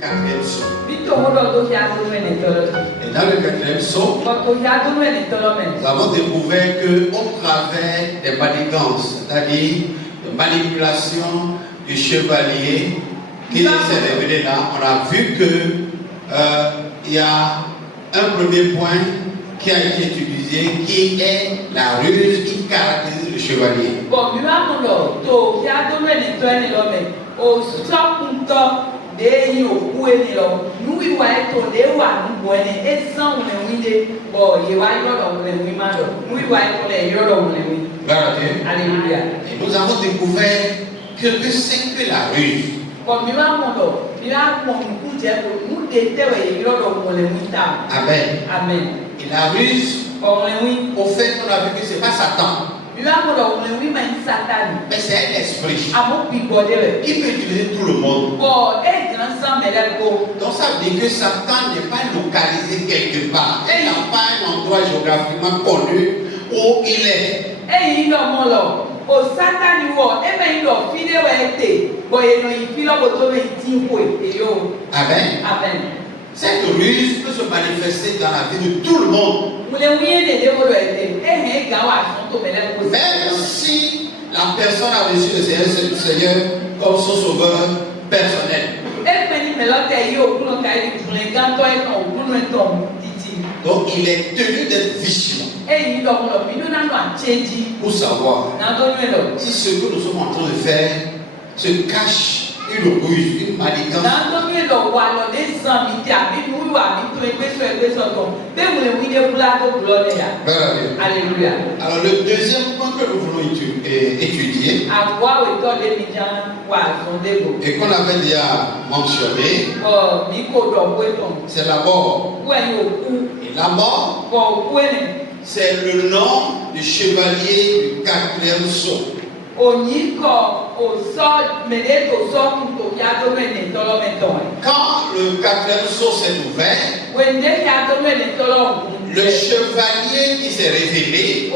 quatrième saut. Et dans le quatrième saut, nous avons découvert qu'au travers des manigances, c'est-à-dire de manipulation du chevalier qui s'est révélé là, on a vu que il y a un premier point qui a été utilisé, qui est la ruse qui caractérise le chevalier. Alléluia. Et nous avons découvert que c'est que la ruse. Amen. Amen. Et la ruse, au fait, on a vu que ce n'est pas Satan. Mais c'est un esprit qui peut utiliser tout le monde. Donc ça veut dire que Satan n'est pas localisé quelque part. Il n'a pas un endroit géographiquement connu où il est. Amen. Amen. Cette ruse peut se manifester dans la vie de tout le monde. Même si la personne a reçu le Seigneur comme son sauveur personnel. Donc il est tenu d'être vigilant pour savoir si ce que nous sommes en train de faire se cache une ruse, une manigance. Alléluia. Alors le deuxième point que nous voulons étudier et qu'on avait déjà mentionné, c'est la mort. Et la mort, c'est le nom du chevalier du quatrième saut. Quand le quatrième saut s'est ouvert, le chevalier qui s'est révélé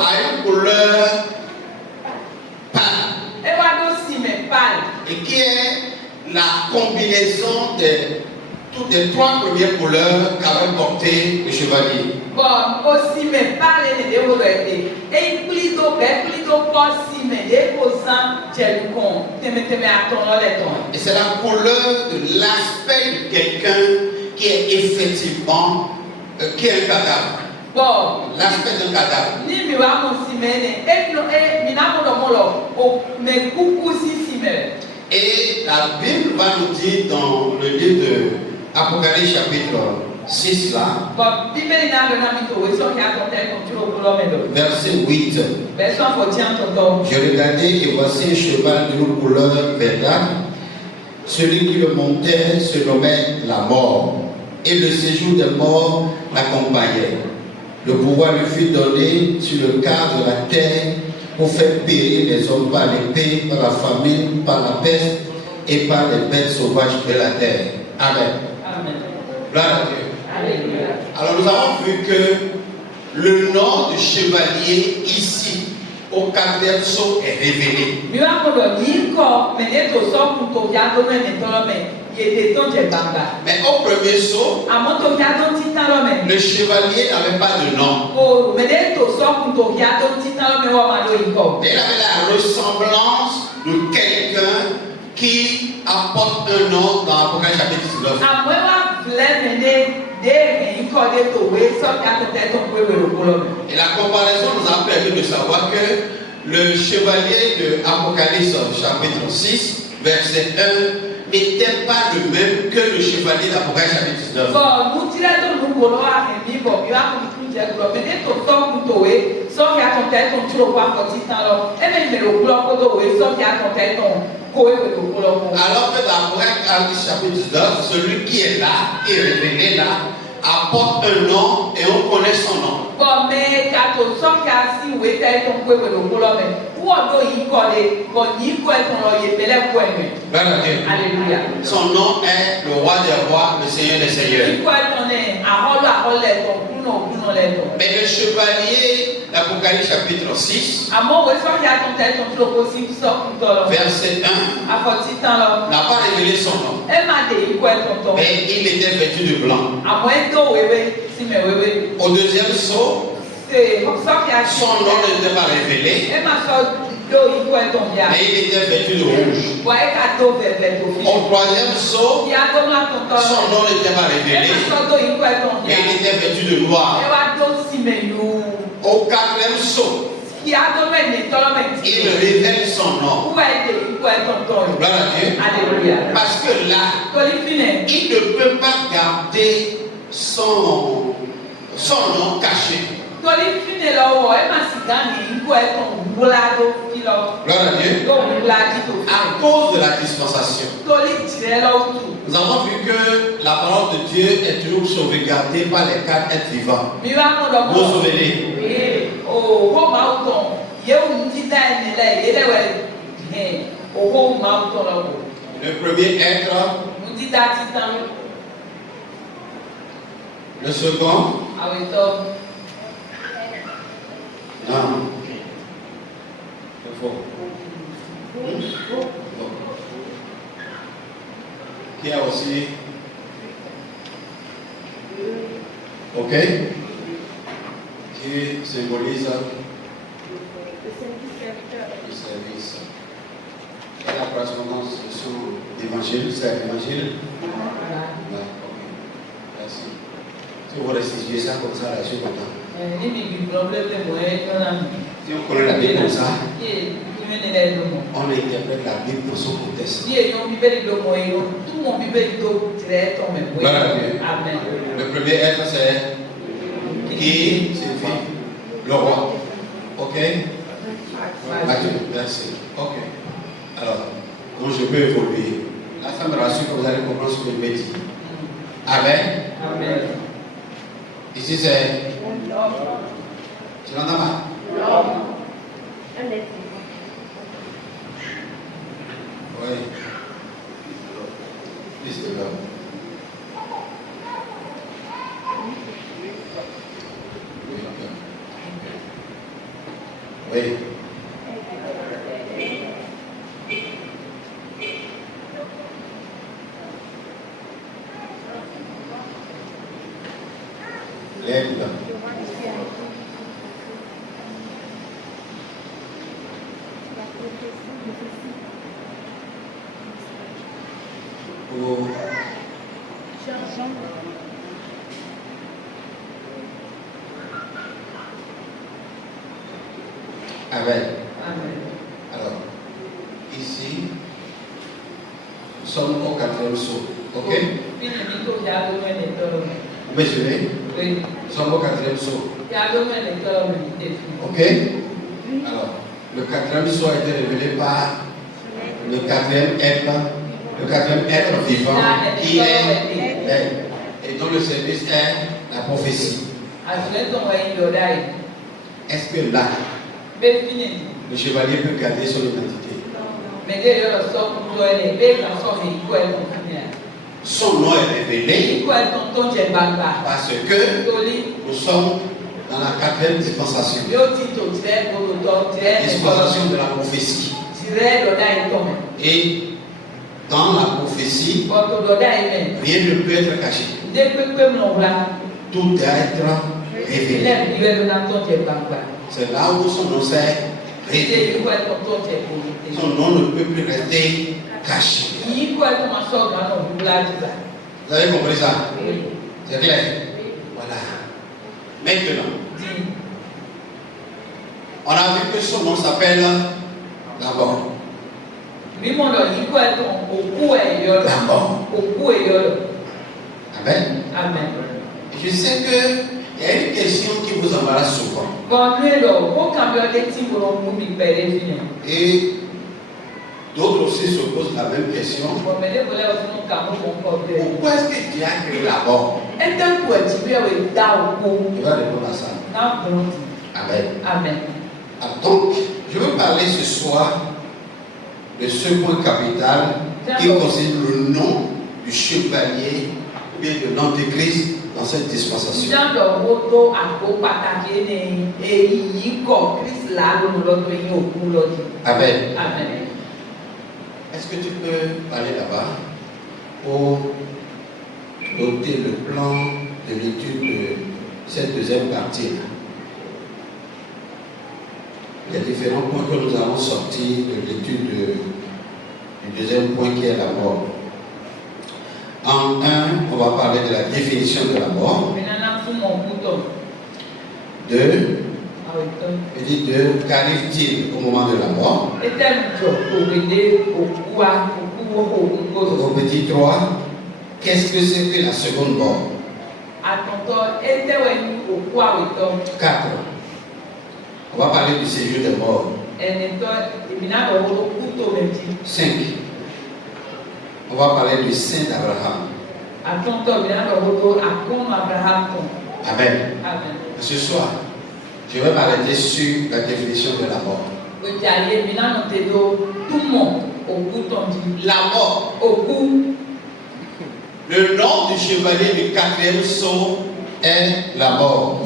a une couleur pâle et qui est la combinaison de toutes les trois premières couleurs qu'avait porté le chevalier. Et c'est la couleur de l'aspect de quelqu'un qui est effectivement qui est un cadavre. L'aspect d'un cadavre. Et la Bible va nous dire dans le livre de Apocalypse chapitre 6 là, verset 8. Je regardais et voici un cheval d'une couleur verdâtre. Celui qui le montait se nommait la mort, et le séjour des morts l'accompagnait. Le pouvoir lui fut donné sur le quart de la terre pour faire périr les hommes par l'épée, par la famine, par la peste et par les bêtes sauvages de la terre. Amen. Gloire à Dieu. Alléluia. Alors nous avons vu que le nom du chevalier ici, au quatrième saut, est révélé. Mais au premier saut, le chevalier n'avait pas de nom. Il avait la ressemblance de quelqu'un qui apporte un nom dans Apocalypse chapitre 19. Et la comparaison nous a permis de savoir que le chevalier de Apocalypse chapitre 6, verset 1, n'était pas le même que le chevalier d'Apocalypse chapitre 19. Alors que dans Apocalypse chapitre 19, celui qui est là, qui est révélé là, apporte un nom et on connaît son nom. Alléluia. Son nom est le roi des rois, le seigneur des seigneurs. Mais le chevalier l'Apocalypse chapitre 6, verset 1, n'a pas révélé son nom. Mais il était vêtu de blanc. Au deuxième saut, son nom n'était pas révélé. Mais il était vêtu de rouge. Au troisième saut, son nom n'était pas révélé. Mais il était vêtu de noir. Au quatrième saut, il révèle son nom. Gloire à Dieu. Alléluia. Parce que là, il ne peut pas garder son nom caché. Gloire à Dieu. À cause de la dispensation. Nous avons vu que la parole de Dieu est toujours sauvegardée par les 4 êtres vivants. Vous vous souvenez? Le premier être, le second, non, c'est faux. Qui a aussi, ok, qui symbolise le service. Et la correspondance de son évangile, c'est l'évangile. Ouais, ok, merci. Si vous restituez ça comme ça, là, je suis content. Si on connaît la Bible comme ça, on interprète la Bible pour son contexte. Le premier être, c'est qui signifie le roi. Ok? Merci. Ok. Alors, donc je peux évoluer. La femme me rassure que vous allez comprendre ce que je vais dire. Amen. Amen. Ici, c'est. Tu l'entends pas? Oui. Fils de l'homme. Oui. L'aide. Pour Amen. Alors, ici, nous sommes au 4e saut. Ok? Vous me suivez? Oui. Nous sommes au 4e saut. Ok? Alors, le 4e saut a été révélé par le 4e être vivant qui est et dont le service est la prophétie. Est-ce que là, le chevalier peut garder son identité? Son nom est révélé parce que nous sommes dans la 4e dispensation. Dispensation de la prophétie. Et dans la prophétie, rien ne peut être caché. Tout doit être révélé. C'est là où son nom s'est révélé. Son nom ne peut plus rester caché. Vous avez compris ça? C'est clair? Voilà. Maintenant, on a vu que son nom s'appelle d'abord. Amen. Amen. Je sais qu'il y a une question qui vous embarrasse souvent. Et d'autres aussi se posent la même question. Pourquoi est-ce que Dieu a créé d'abord? Il va répondre à ça. Amen. Amen. Donc, je veux parler ce soir de ce point capital qui concerne le nom du chevalier ou bien de l'antéchrist dans cette dispensation. Amen. Amen. Est-ce que tu peux aller là-bas pour noter le plan de l'étude de cette deuxième partie? Il y a différents points que nous allons sortir de l'étude du deuxième point qui est la mort. En un, on va parler de la définition de la mort. Deux, qu'arrive-t-il au moment de la mort? Au petit 3, qu'est-ce que c'est que la seconde mort? 4, on va parler du séjour des morts. 5, on va parler du sein d'Abraham. Amen. Ce soir, je vais m'arrêter sur la définition de la mort. La mort. Le nom du chevalier du 4e sceau est la mort.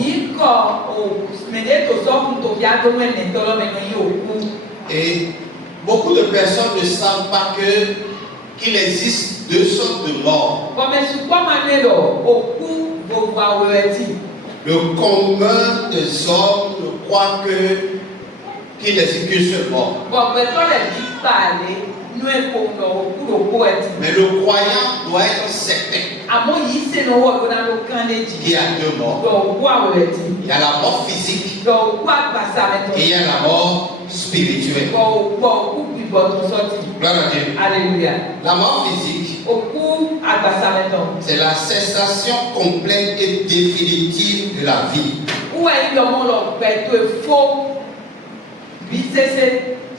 Et beaucoup de personnes ne savent pas qu'il existe deux sortes de morts. Le commun des hommes croit qu'il n'existe qu'une seule mort. Mais le croyant doit être certain qu'il y a deux morts. Il y a la mort physique et il y a la mort spirituelle. Gloire à Dieu. Alléluia. La mort physique, c'est la cessation complète et définitive de la vie.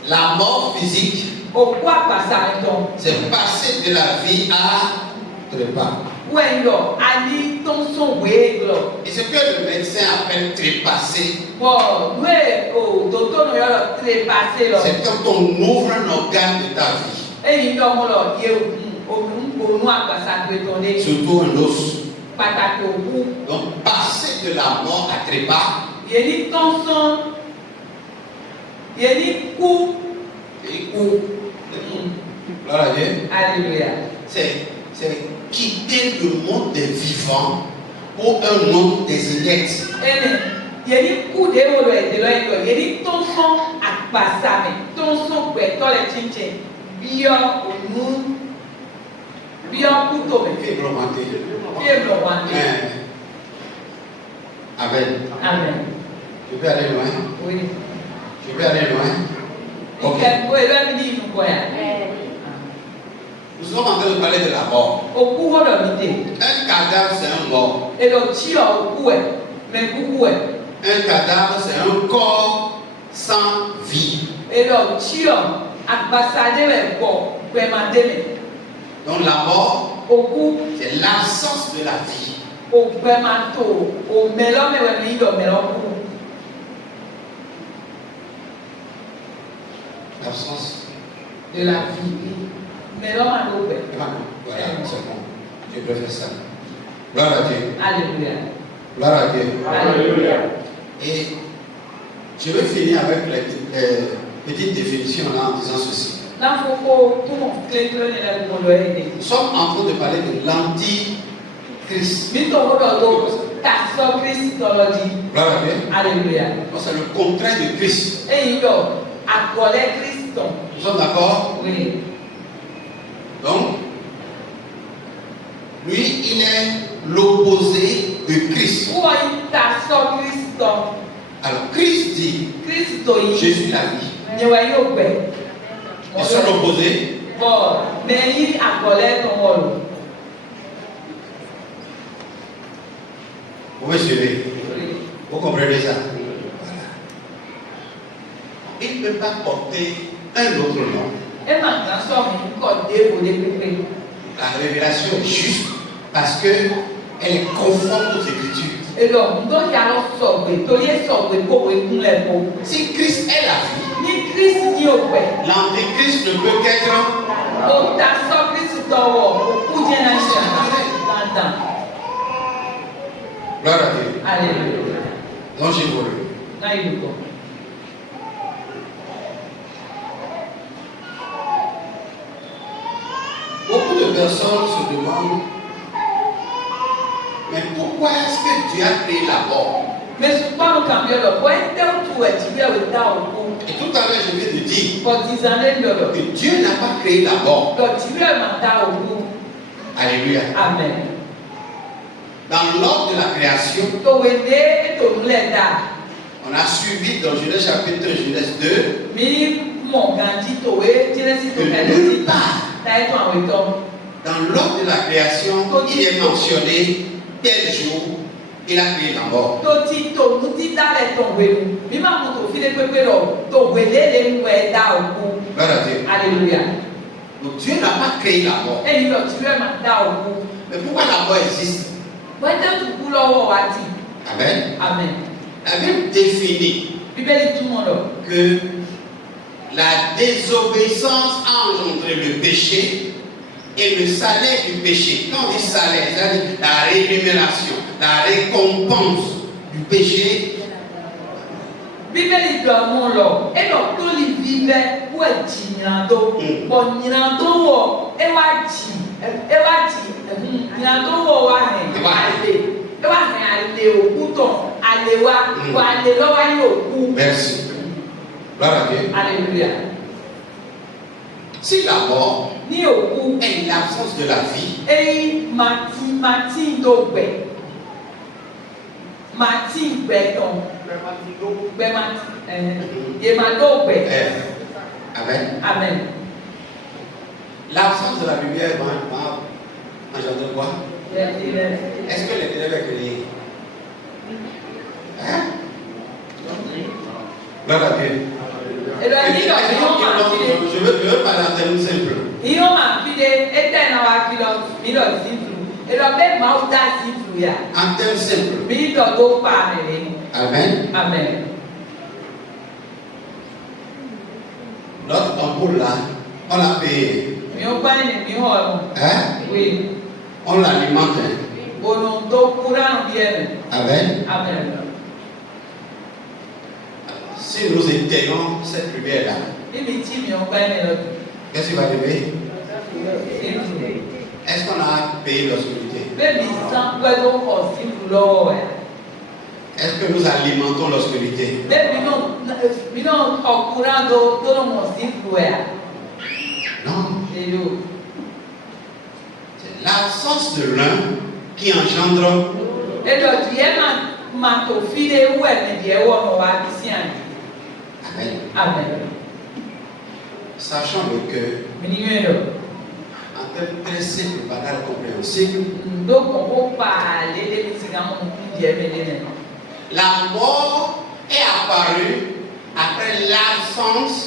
La mort physique, c'est passer de la vie à trépas. Et ce que le médecin appelle trépasser, c'est quand on ouvre un organe de ta vie, surtout un os. Donc passer de la mort à trépas, gloire à Dieu. Alléluia. C'est quitter le monde des vivants pour un monde des inertes. Amen. Amen. Je peux aller loin? Oui. Je peux aller loin? Ok. Nous sommes en train de parler de la mort. Un cadavre, c'est un mort. Un cadavre, c'est un corps sans vie. Donc la mort, c'est l'absence de la vie. L'absence de la vie. Voilà, c'est bon. Je préfère ça. Gloire à Dieu. Alléluia. Gloire à Dieu. Alléluia. Et je vais finir avec les petites définitions là en disant ceci. Nous sommes en train de parler de l'antichrist. Gloire à Dieu. Alléluia. C'est le contraire de Christ. Nous sommes d'accord? Oui. Donc, lui, il est l'opposé de Christ. Alors, Christ dit, je suis la vie. Et son opposé, vous me suivez? Vous comprenez ça? Voilà. Il ne peut pas porter un autre nom. La révélation est juste parce qu'elle est conforme aux Écritures. Si Christ est la vie, l'antéchrist ne peut qu'être Gloire à Dieu. Alléluia. Donc j'évolue. Now you go. Beaucoup de personnes se demandent, mais pourquoi est-ce que Dieu a créé la mort? Mais souvent nous cambions le point, tel tu es tiré au temps au cou. Et tout à l'heure, je viens de dire Pour 10 années, le que Dieu n'a pas créé la mort. tiré au matin au cou. Alléluia. Amen. Dans l'ordre de la création, To wende et to muleda. on a suivi dans Genèse chapitre 2, Genèse 2, Mi mon ganji to we, Genesis to que Genesis. nulle part Taï to awetom. dans l'ordre de la création, il est mentionné tel jour, il a créé la mort. To ti to muti dale to welu. Mi ma mo to file pepe lo. To wele le mwe da au cou. Gloire à Dieu. Alléluia. Donc Dieu n'a pas créé la mort. Et il a tiré ma da au cou. Mais pourquoi la mort existe? Wende tu cou lo wo wati. Amen. Amen. La Bible définit Bíbélì túmọ̀ lọ. que la désobéissance a engendré le péché et le salaire du péché. Quand on dit salaire, c'est-à-dire la rémunération, la récompense du péché. Bíbélì dọ̀ mọ́ lọ. E lọ tó lì bíbẹ́ wọ̀ jì nyìnàdó. Bọ̀ nyìnàdó wọ̀ e wá jì nyìnàdó wọ̀ wá hẹ̀ àlè. E wá hẹ̀ àlè òkú tọ̀ àlè wa wọ̀ àlè lọ́wọ́ yóò kú. Merci. Gloire à Dieu. Alléluia. Si la mort Ní òkú. est l'absence de la vie, Eyi màtí dògbẹ̀. Màtí gbẹ̀tàn. Gbẹ̀màtí. Yèmàdògbẹ̀. Amen. Amen. L'absence de la lumière va engendrer quoi? Est-ce que les ténèbres est créé? Hein? Gloire à Dieu. Je veux parler en termes simples. En termes simples. Amen. Amen. Notre ampoule là, on l'a payé. Hein? Oui. On l'alimente. Amen. Amen. Si nous éteignons cette lumière là, qu'est-ce qui va arriver? Est-ce qu'on a payé l'obscurité? Est-ce que nous alimentons l'obscurité? Non. C'est l'absence de l'un qui engendre. Amen. Amen. Sachant que, en termes très simples, banal, compréhensibles, la mort est apparue après l'absence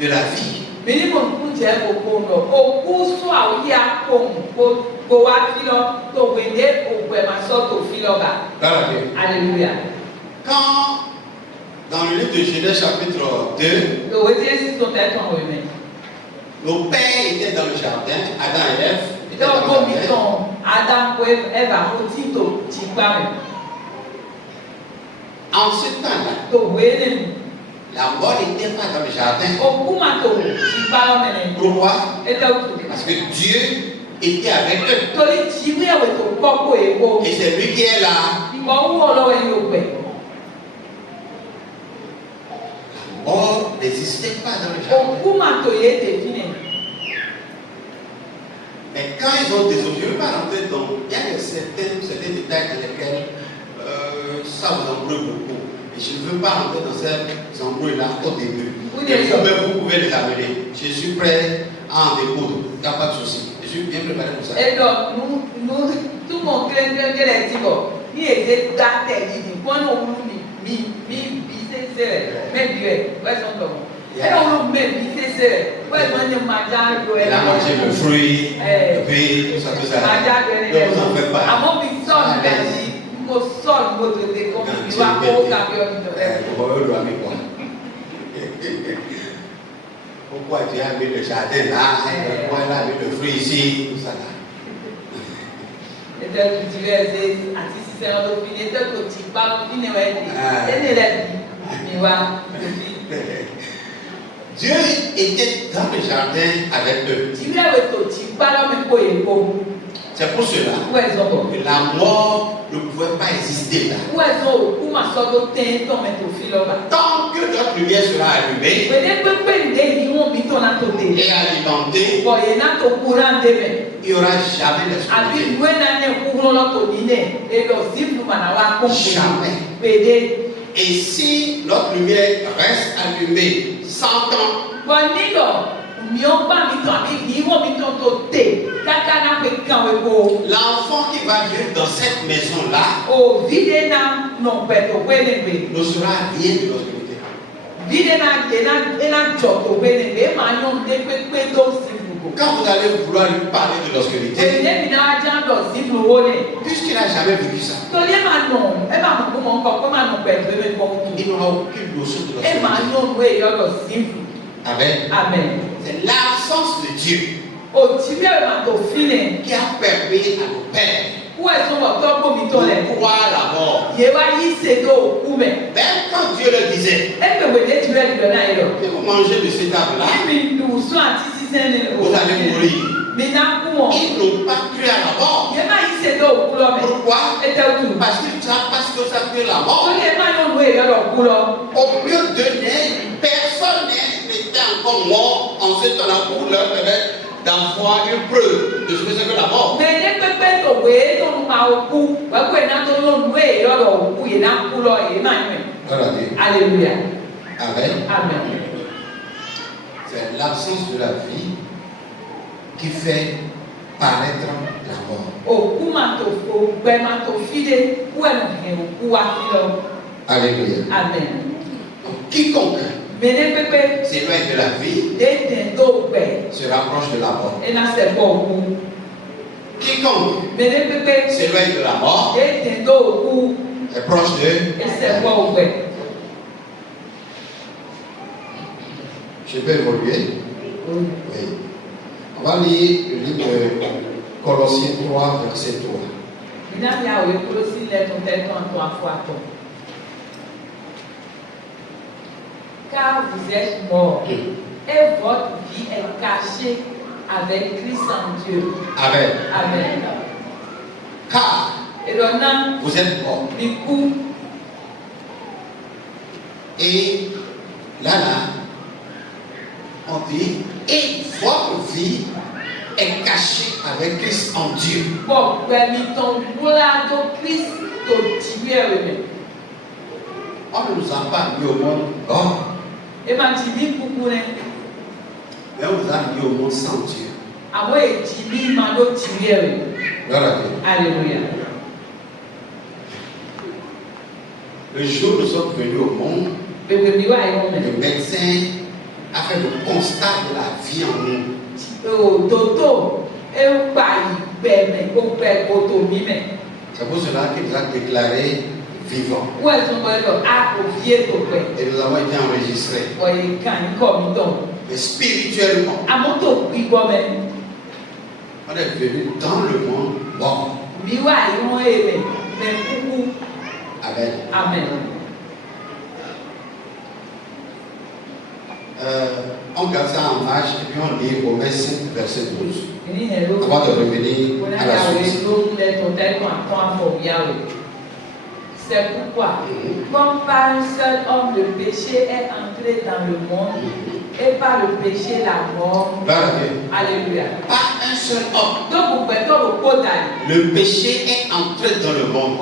de la vie. Alléluia. Quand, dans le livre de Genèse chapitre 2, nos pères étaient dans le jardin, Adam et Ève étaient dans le jardin. En ce temps-là, la mort n'était pas dans le jardin. Pourquoi? Parce que Dieu était avec eux. Et c'est lui qui est là. La mort n'existait pas dans le jardin. Mais quand ils ont désobéi, je ne veux pas rentrer dans. Il y a certains détails dans lesquels ça vous embrouille beaucoup. Et je ne veux pas rentrer dans ces embrouilles-là au début. Vous pouvez les amener. Je suis prêt à en découdre. Il n'y a pas de souci. Je suis bien préparé pour ça. Et donc, nous, tout le monde crée les titres. Il est daté, il dit, quand on nous mais Dieu, où est son nom? Et on nous met, où est son nom? Il a mangé le fruit, le pays, tout ça, tout ça. Ne vous en faites pas. Pourquoi tu as mis le jardin là? Pourquoi il a mis le fruit ici? Tout ça là. Dieu était dans le jardin avec eux. C'est pour cela que la mort ne pouvait pas exister là. Tant que notre lumière sera allumée et alimentée, il n'y aura jamais d'obscurité. Jamais. Et si notre lumière reste allumée 100 ans, l'enfant qui va vivre dans cette maison-là ne sera rien de l'obscurité. Quand vous allez vouloir lui parler de l'obscurité, puisqu'il n'a jamais vécu ça, il n'aura aucune notion de l'obscurité. Amen. C'est l'absence de Dieu qui a permis à nos pères de croire la mort. Même quand Dieu leur disait, vous mangez de cette table-là, vous allez mourir. Ils n'ont pas cru à la mort. Pourquoi? Parce que ça cru à la mort. Au mieux de personne n'était encore mort en ce temps-là pour leur permettre d'avoir une preuve de ce que c'est que la mort. Alléluia. Amen. C'est l'absence de la vie qui fait paraître la mort. Alléluia. Amen. Quiconque s'éloigne de la vie se rapproche de la mort. Quiconque s'éloigne de la mort est proche de. Je peux évoluer? Oui. On va lire le livre de Colossiens 3, verset 3. Car vous êtes morts et votre vie est cachée avec Christ en Dieu. Amen. Car vous êtes morts. Et là, on dit, et votre vie est cachée avec Christ en Dieu. On ne nous a pas mis au monde bon. Mais on nous a mis au monde sans Dieu. Alléluia. Le jour où nous sommes venus au monde, le médecin a fait le constat de la vie en nous. C'est pour cela qu'il nous a déclaré vivants. Et nous avons été enregistrés. Et spirituellement, on est venu dans le monde bon. Amen. On garde ça en marche et puis on lit Romains 5, verset 12. Avant de revenir à la suite. C'est pourquoi, comme par un seul homme, le péché est entré dans le monde, et par le péché, la mort. Alléluia. Par un seul homme, le péché est entré dans le monde.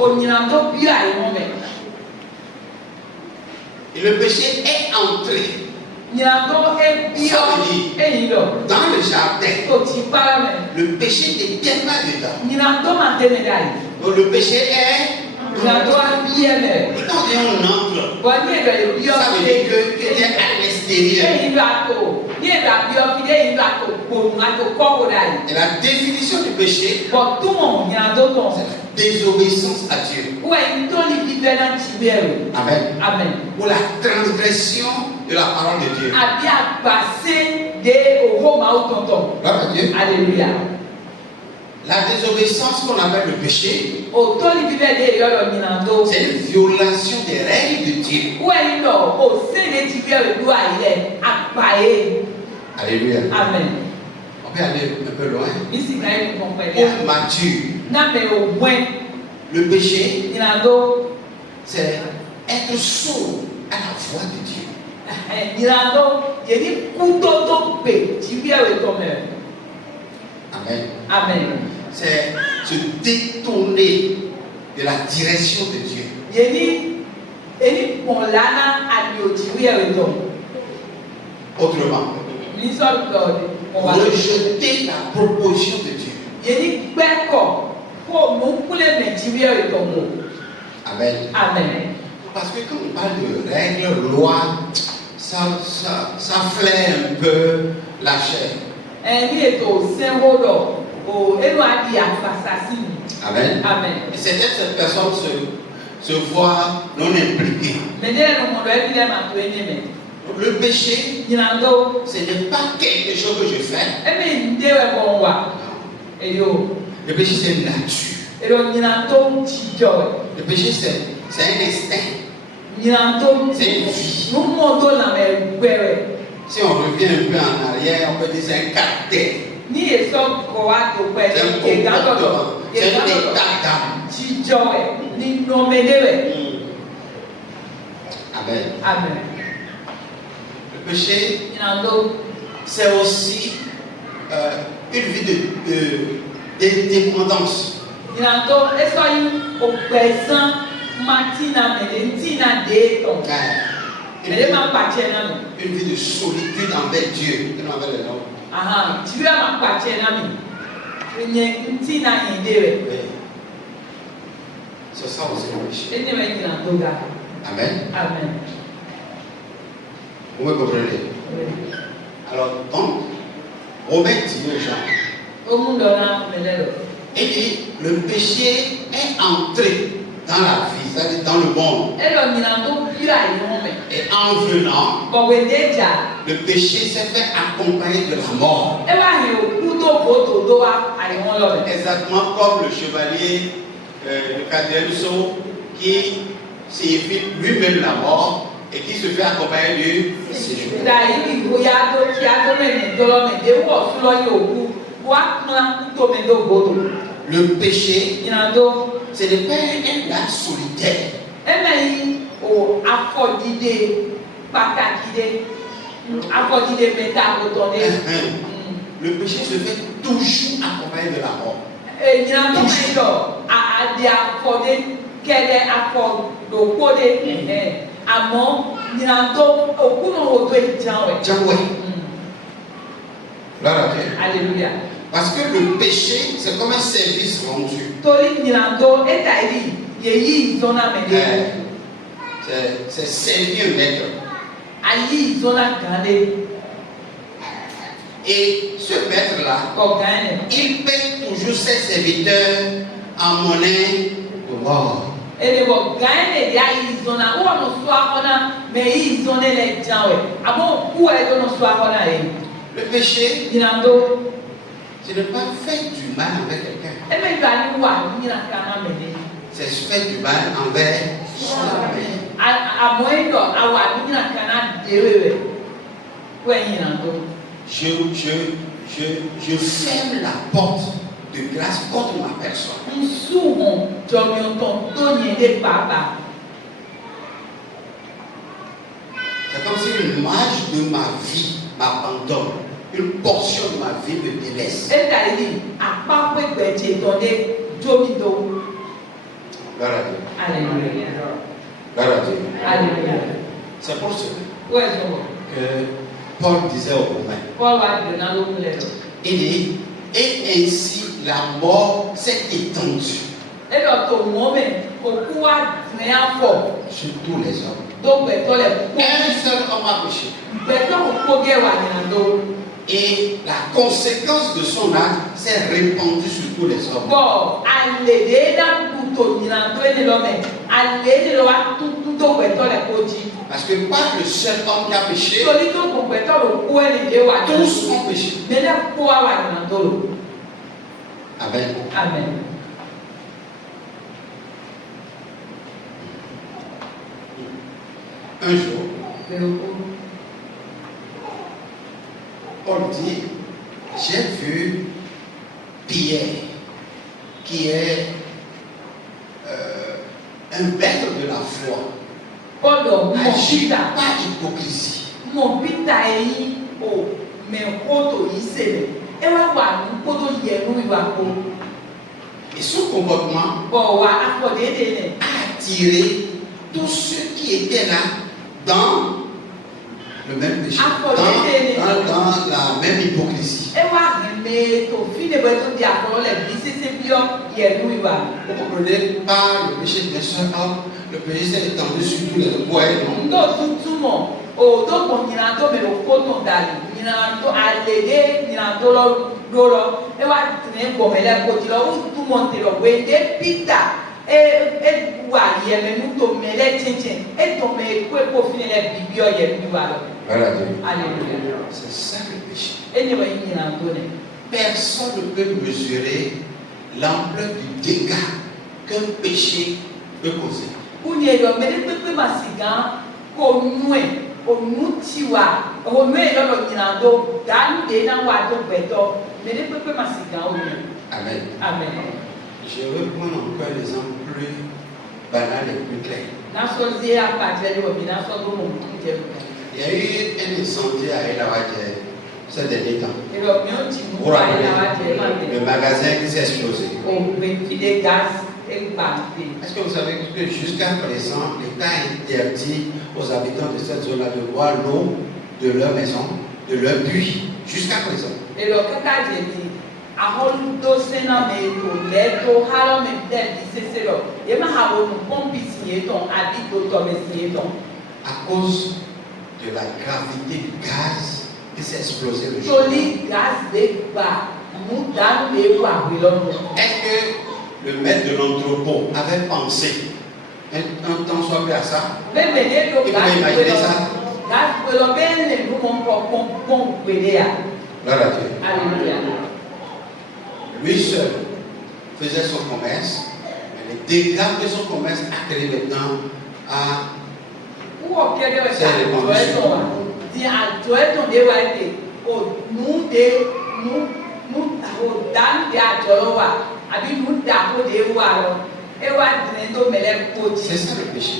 Et le péché est entré. Ça veut dire, dans le jardin, le péché n'était pas dedans. Donc le péché est. Et quand on entre, ça veut dire qu'il est à l'extérieur. Et la définition du péché, c'est la désobéissance à Dieu. Amen. Ou la transgression de la parole de Dieu. Gloire à Dieu. Alléluia. La désobéissance qu'on appelle le péché, c'est une violation des règles de Dieu. Alléluia. Amen. On peut aller un peu loin. Pour mature, le péché, c'est être sourd à la voix de Dieu. Amen. Amen. C'est se détourner de la direction de Dieu. Autrement, rejeter la proposition de Dieu. Amen. Amen. Parce que quand on parle de règles, lois, ça flaire un peu la chair. Amen. Amen. Et c'est peut-être cette personne se voit non impliquée. Le péché, ce n'est pas quelque chose que je fais. Le péché, c'est une nature. Le péché, c'est un instinct. C'est une vie. Si on revient un peu en arrière, on peut dire c'est un caractère. C'est un comportement. C'est un état d'âme. Amen. Amen. Le péché, c'est aussi une vie d'indépendance. Une vie de solitude envers Dieu et non envers les hommes. C'est ça aussi le péché. Amen. Amen. Vous me comprenez? Alors, donc, Romains 19 Jean. Et dit, le péché est entré dans la vie, c'est-à-dire dans le monde. Et en venant, le péché s'est fait accompagner de la mort. Exactement comme le chevalier de Caderousso qui signifie lui-même la mort et qui se fait accompagner de séjour. Le péché, ce n'est pas un acte solitaire. Le péché se fait toujours accompagner de la mort. Alléluia. Parce que le péché, c'est comme un service rendu. C'est servir un maître. Et ce maître-là, il paie toujours ses serviteurs en monnaie de mort. Le péché, ce n'est pas faire du mal envers quelqu'un. C'est faire du mal envers soi-même. Je ferme la porte de grâce contre ma personne. C'est comme si une marge de ma vie m'abandonne. Une portion de ma vie me délaisse. Gloire à Dieu. C'est pour cela que Paul disait aux Romains. Il dit, et ainsi la mort s'est étendue sur tous les hommes. Un seul homme a péché. Et la conséquence de son acte s'est répandue sur tous les hommes. Parce que pas le seul homme qui a péché, tous ont péché. Amen. Amen. Amen. Un jour, Paul dit, j'ai vu Pierre, qui est un maître de la foi, agit par hypocrisie. Mon pita est au mais koto isele. Et wa wa koto yenu wa ko. Et son comportement a attiré tous ceux qui étaient là dans le même péché, dans la même hypocrisie. Vous comprenez pas le péché de soeur, le péché s'est étendu sur tous les bois. C'est ça le péché. Personne ne peut mesurer l'ampleur du dégât qu'un péché peut causer. Amen. Amen. Je veux prendre encore un exemple plus banal et plus clair. Il y a eu un incendie à Elawadje ces derniers temps. Vous rappelez, le magasin qui s'est explosé. Est-ce que vous savez que jusqu'à présent, l'État interdit aux habitants de cette zone-là de boire l'eau de leur maison, de leur puits, jusqu'à présent? À cause de la gravité du gaz qui s'est explosé le jour. Est-ce que le maître de l'entrepôt avait pensé un temps soit prêt à ça? Il pouvait imaginer ça? Gloire à Dieu. Alléluia. Lui seul faisait son commerce, mais les dégâts de son commerce a créé maintenant à c'est ça le péché.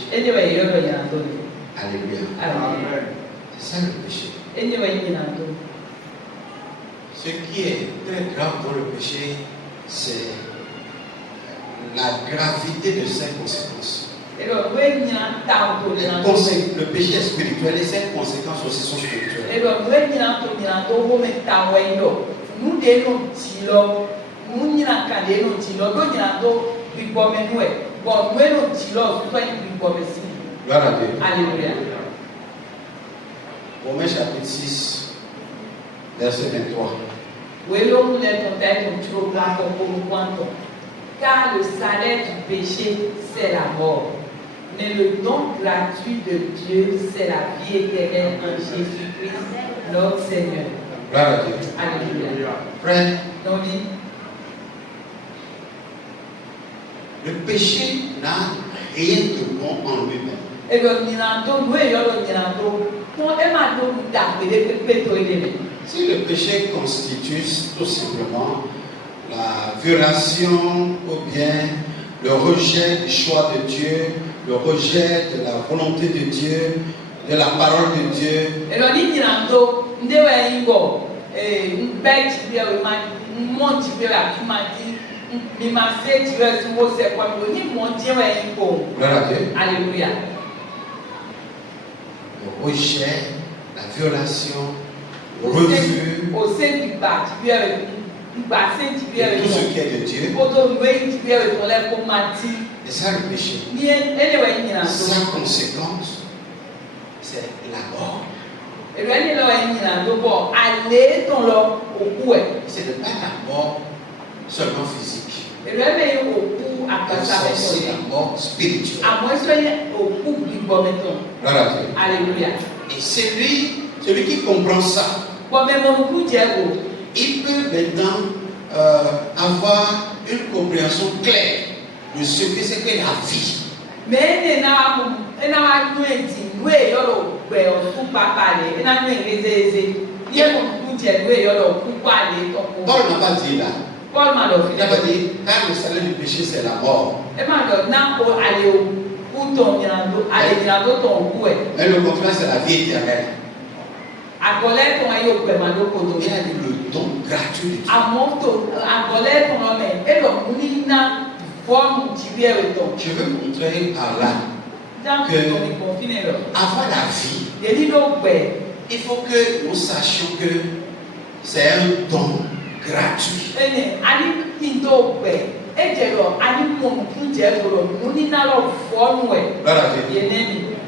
Alléluia. C'est ça le péché. Ce qui est très grave dans le péché, c'est la gravité de ses conséquences. Le péché est spirituel et ses conséquences aussi sont spirituelles. Gloire à Dieu. Alléluia. Romains chapitre 6, verset 23. Car le salaire du péché, c'est la mort. Mais le don gratuit de Dieu, c'est la vie éternelle en Jésus-Christ, notre Seigneur. Gloire à Dieu. Alléluia. Frère, Donc, le péché n'a rien de bon en lui-même. Si le péché constitue tout simplement la violation ou bien le rejet du choix de Dieu, le rejet de la volonté de Dieu, de la parole de Dieu, gloire à Dieu. Alléluia. Le rejet, la violation, le refus de tout ce qui est de Dieu, et ça le péché. Sa conséquence, c'est la mort. C'est de pas la mort seulement physique, mais c'est aussi la mort spirituelle. Gloire à Dieu. Alléluia. Et celui qui comprend ça, il peut maintenant avoir une compréhension claire de ce que c'est que la vie. Mais Paul n'a pas dit là. Paul m'a Il n'a pas dit car le salaire du péché c'est la mort. Mais le contraire c'est la vie éternelle. Il a dit le don gratuit de Dieu. Je veux montrer par là que avoir la vie, il faut que nous sachions que c'est un don gratuit.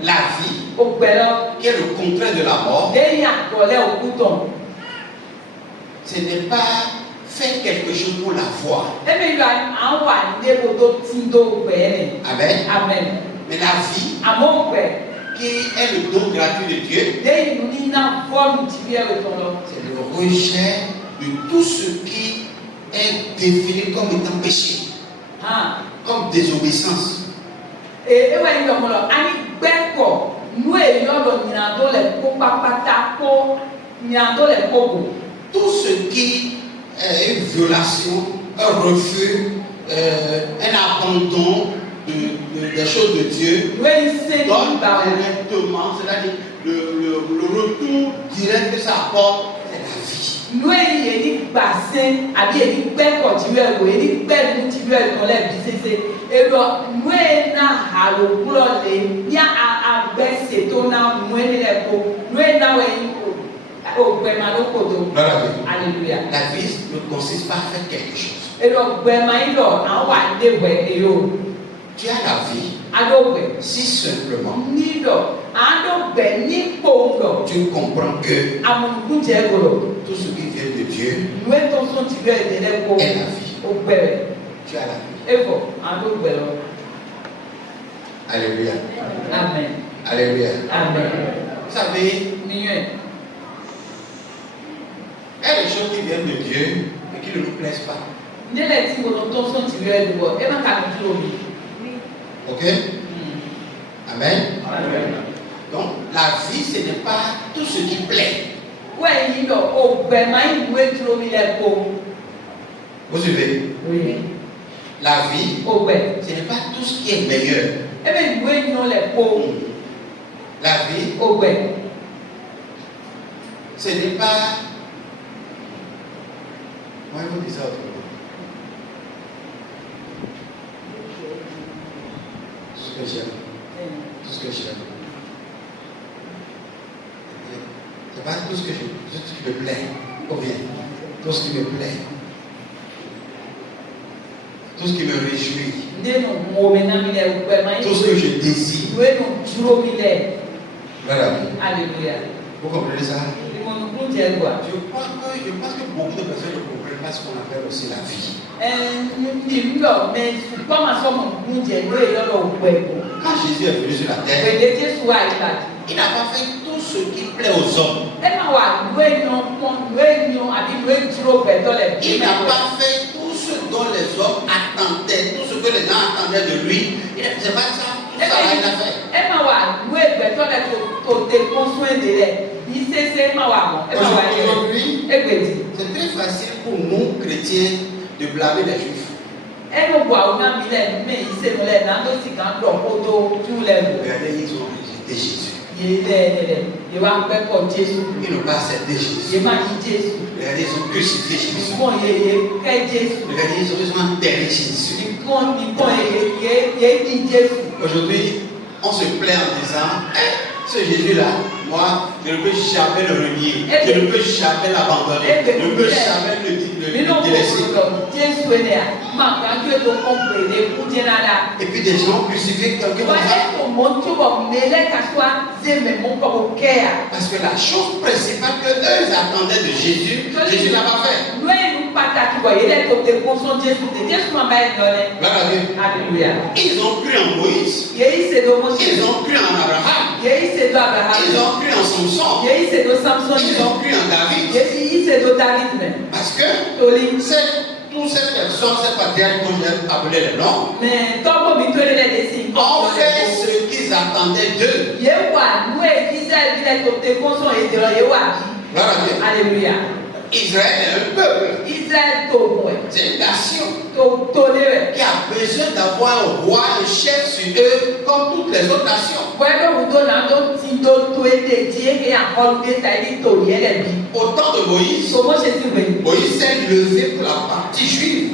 La vie, qui est le contraire de la mort, ce n'est pas faire quelque chose pour la voir. Amen. Amen. Mais la vie, qui est le don gratuit de Dieu, c'est le rejet de tout ce qui est défini comme étant péché, comme désobéissance. Tout ce qui est une violation, un refus, un abandon des choses de Dieu, donne directement, c'est-à-dire le retour direct que ça apporte, c'est la vie. Alléluia. La vie ne consiste pas à faire quelque chose. Tu as la vie si simplement tu comprends que tout ce qui vient de Dieu est la vie. Tu as la vie. Alléluia. Amen. Alléluia. Amen. Vous savez, il y a des choses qui viennent de Dieu et qui ne nous plaisent pas. Ok? Amen. Amen. Donc, la vie, ce n'est pas tout ce qui plaît. Vous suivez? Oui. La vie, ce n'est pas tout ce qui est meilleur. La vie, ce n'est pas... Comment vous dites ça autrement? Tout ce que j'aime. Tout ce que j'aime. C'est pas tout ce que j'aime, tout ce qui me plaît. Ou bien, tout ce qui me plaît. Tout ce qui me réjouit. Tout ce que je désire. Voilà. Alléluia. Vous comprenez ça? Je pense que beaucoup de personnes ne comprennent pas ce qu'on appelle aussi la vie. Quand Jésus est venu sur la terre, il n'a pas fait tout ce qui plaît aux hommes. Il n'a pas fait tout ce dont les hommes attendaient, tout ce que les gens attendaient de lui. C'est pas ça. Tout ça là, il a fait. Aujourd'hui, c'est très facile pour nous, chrétiens, de blâmer les juifs. Regardez, ils ont rejeté Jésus. Ils n'ont pas accepté Jésus. Regardez, ils ont crucifié Jésus. Regardez, ils ont enterré Jésus. Aujourd'hui, on se plaint en disant, ce Jésus-là, moi, je ne peux jamais le renier. Je ne peux jamais l'abandonner. Je ne peux jamais le délaisser. Et puis des gens crucifient quelqu'un comme ça. Parce que la chose principale que eux attendaient de Jésus, Jésus l'a pas fait. Alléluia. Ils ont cru en Moïse. Ils ont cru en Abraham. Ils ont cru en Samson. Ils ont cru en David. Parce que toutes ces personnes, ces patriarches dont j'ai appelé les noms, ont fait ce qu'ils attendaient d'eux. Alléluia. Israël est un peuple. C'est une nation qui a besoin d'avoir un roi, un chef sur eux, comme toutes les autres nations. Au temps de Moïse, Moïse s'est levé pour la partie juive.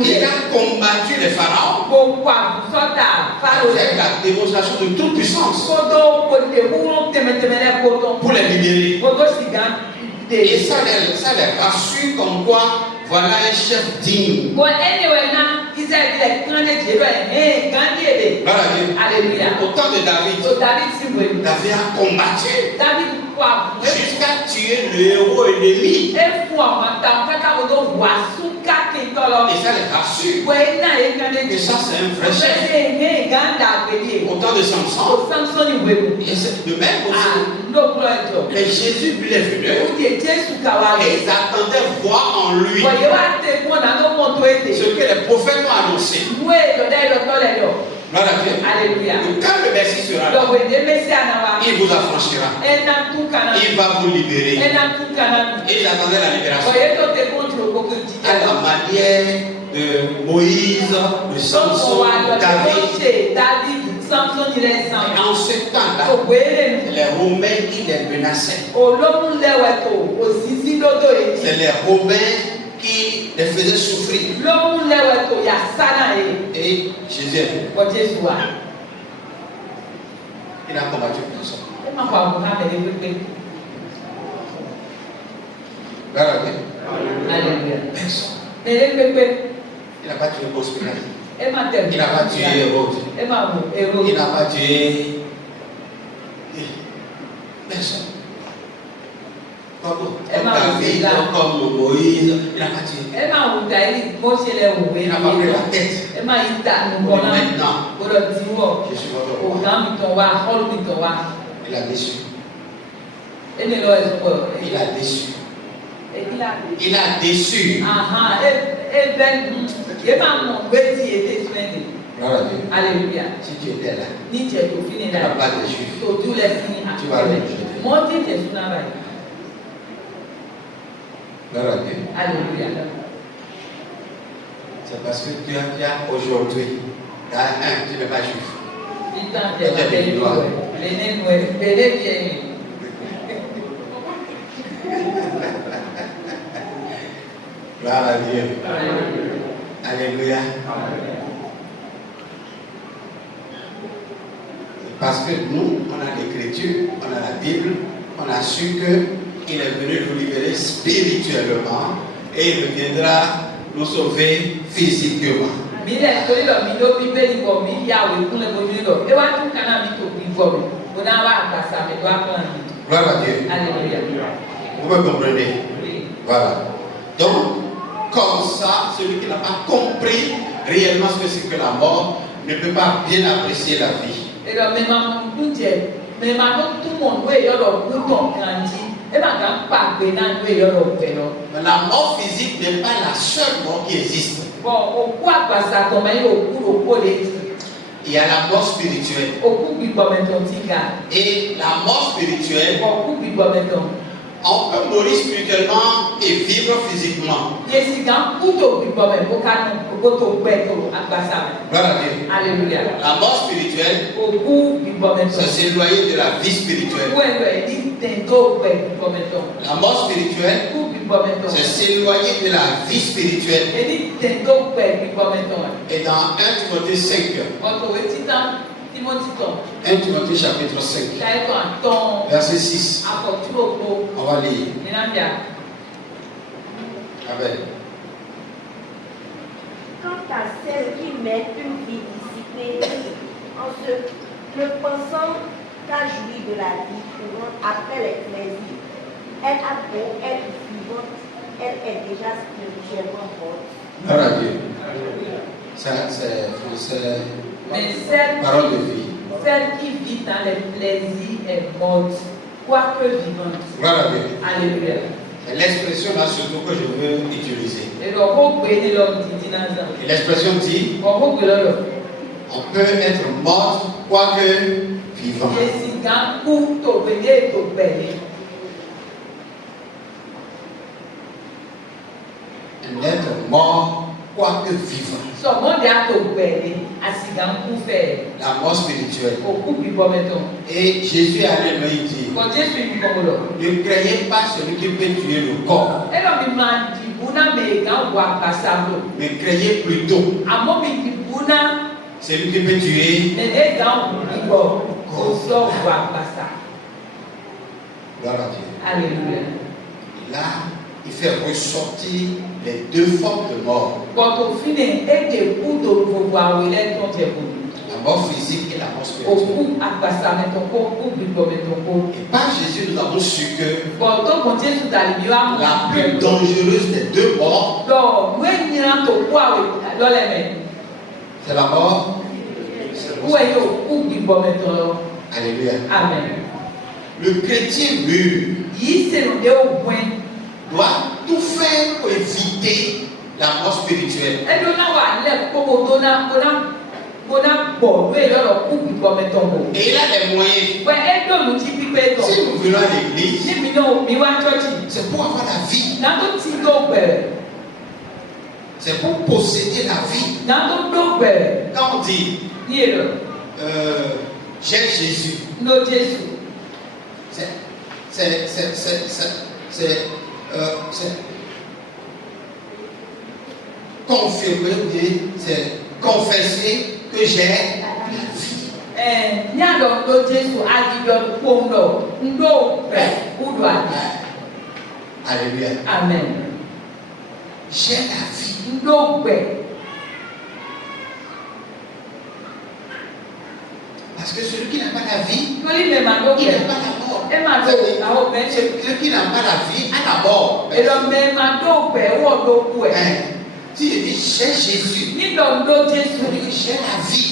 Il a combattu les pharaons avec la démonstration de toute puissance pour les libérer. Et ça les rassure comme quoi voilà un chef digne. Alléluia. Au temps de David, David a combattu jusqu'à tuer le héros ennemi. Et ça les rassure que ça c'est un vrai chef. Au temps de Samson, et c'est de même aussi. Mais Jésus lui est venu et ils attendaient voir en lui ce que les prophètes ont annoncé. Alléluia. Quand le Messie sera là, il vous affranchira. Il va vous libérer. Et ils attendaient la libération. À la manière de Moïse, de Samson, de David. En ce temps-là, les Romains, ils les menaçaient. C'est les Romains qui les faisaient souffrir. Et Jésus est venu. Il a combattu personne. Alléluia. Personne. Il n'a pas tué Hospital. Il n'a pas tué Hérode. Il n'a pas tué personne. Comme David, comme Moïse, il n'a pas tué. Il n'a pas pris la tête. Maintenant, je suis votre roi. Il a déçu. Il a déçu. Il a déçu. Alléluia. Si tu étais là, tu n'as pas de juif. Tu vas le rejeter. Alléluia. C'est parce que tu as aujourd'hui, tu n'es pas juif. Gloire à Dieu. Alléluia. Parce que nous, on a l'écriture, on a la Bible, on a su qu'il est venu nous libérer spirituellement et il reviendra nous sauver physiquement. Gloire à Dieu. Alléluia. Vous me comprenez? Oui. Voilà. Donc, comme ça, celui qui n'a pas compris réellement ce que c'est que la mort ne peut pas bien apprécier la vie. Mais la mort physique n'est pas la seule mort qui existe. Il y a la mort spirituelle. Et la mort spirituelle, on peut mourir spirituellement et vivre physiquement. Alléluia. La mort spirituelle, c'est s'éloigner de la vie spirituelle. La mort spirituelle, c'est s'éloigner de la vie spirituelle. Et dans 1 Timothée 5, 1 Timothée chapitre 5, verset 6, on va lire. Amen. Quant à celles qui mènent une vie disciplinée, en ne pensant qu'à jouir de la vie courante après les plaisirs, elle a beau être vivante, elle est déjà spirituellement morte. Gloire à Dieu. Ça, c'est français. Mais Parole de vie. celle qui vit dans les plaisirs est morte, quoique vivante. Gloire à Dieu. Alléluia. C'est l'expression là surtout que je veux utiliser. Et l'expression dit on peut être mort quoique vivant. Un être mort quoique vivant. La mort spirituelle. Et Jésus allait lui dire ne craignez pas celui qui peut tuer le corps. Mais craignez plutôt celui qui peut tuer le corps. Gloire à Dieu. Alléluia. Et là, il fait ressortir les deux formes de mort. La mort physique et la mort spirituelle. Et par Jésus, nous avons su que la plus dangereuse des deux morts, c'est la mort. Alléluia. Amen. Le chrétien mûr doit tout faire pour éviter la mort spirituelle. Et là, il a les moyens. Si nous venons à l'église, c'est pour avoir la vie. C'est pour posséder la vie. Quand on dit j'aime Jésus, c'est confirmer, c'est confesser que j'ai la vie. Alléluia. Amen. J'ai la vie. Parce que celui qui n'a pas la vie, il n'a pas la mort. Celui qui n'a pas la vie a la mort. Si je dis j'ai Jésus, j'ai la vie.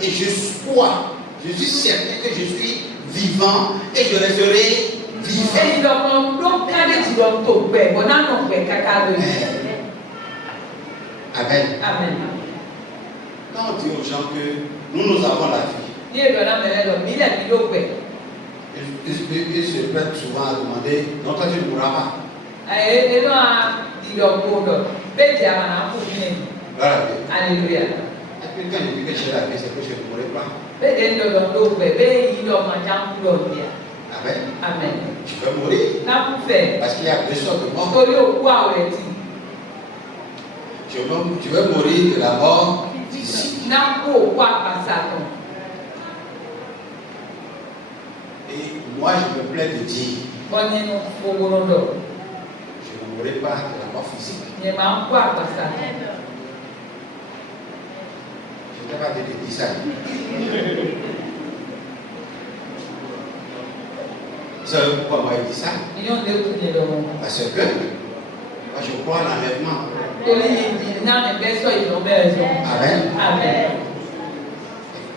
Et je suis certain que je suis vivant et je resterai vivant. Amen. Amen. Quand on dit aux gens que nous avons la vie, ils se prêtent souvent à demander non, toi tu ne mourras pas. Alléluia. Et puis quand je dis que j'ai la vie, c'est que je ne mourrai pas. Amen. Amen. Je vais mourir. Parce qu'il y a deux sortes de morts. Je vais mourir de la mort physique. Et moi, je me plais de dire je ne mourrai pas de la mort physique. Je n'ai pas dit ça. Vous savez pourquoi moi il dit ça? Parce que moi je crois à l'enlèvement. Amen. Amen.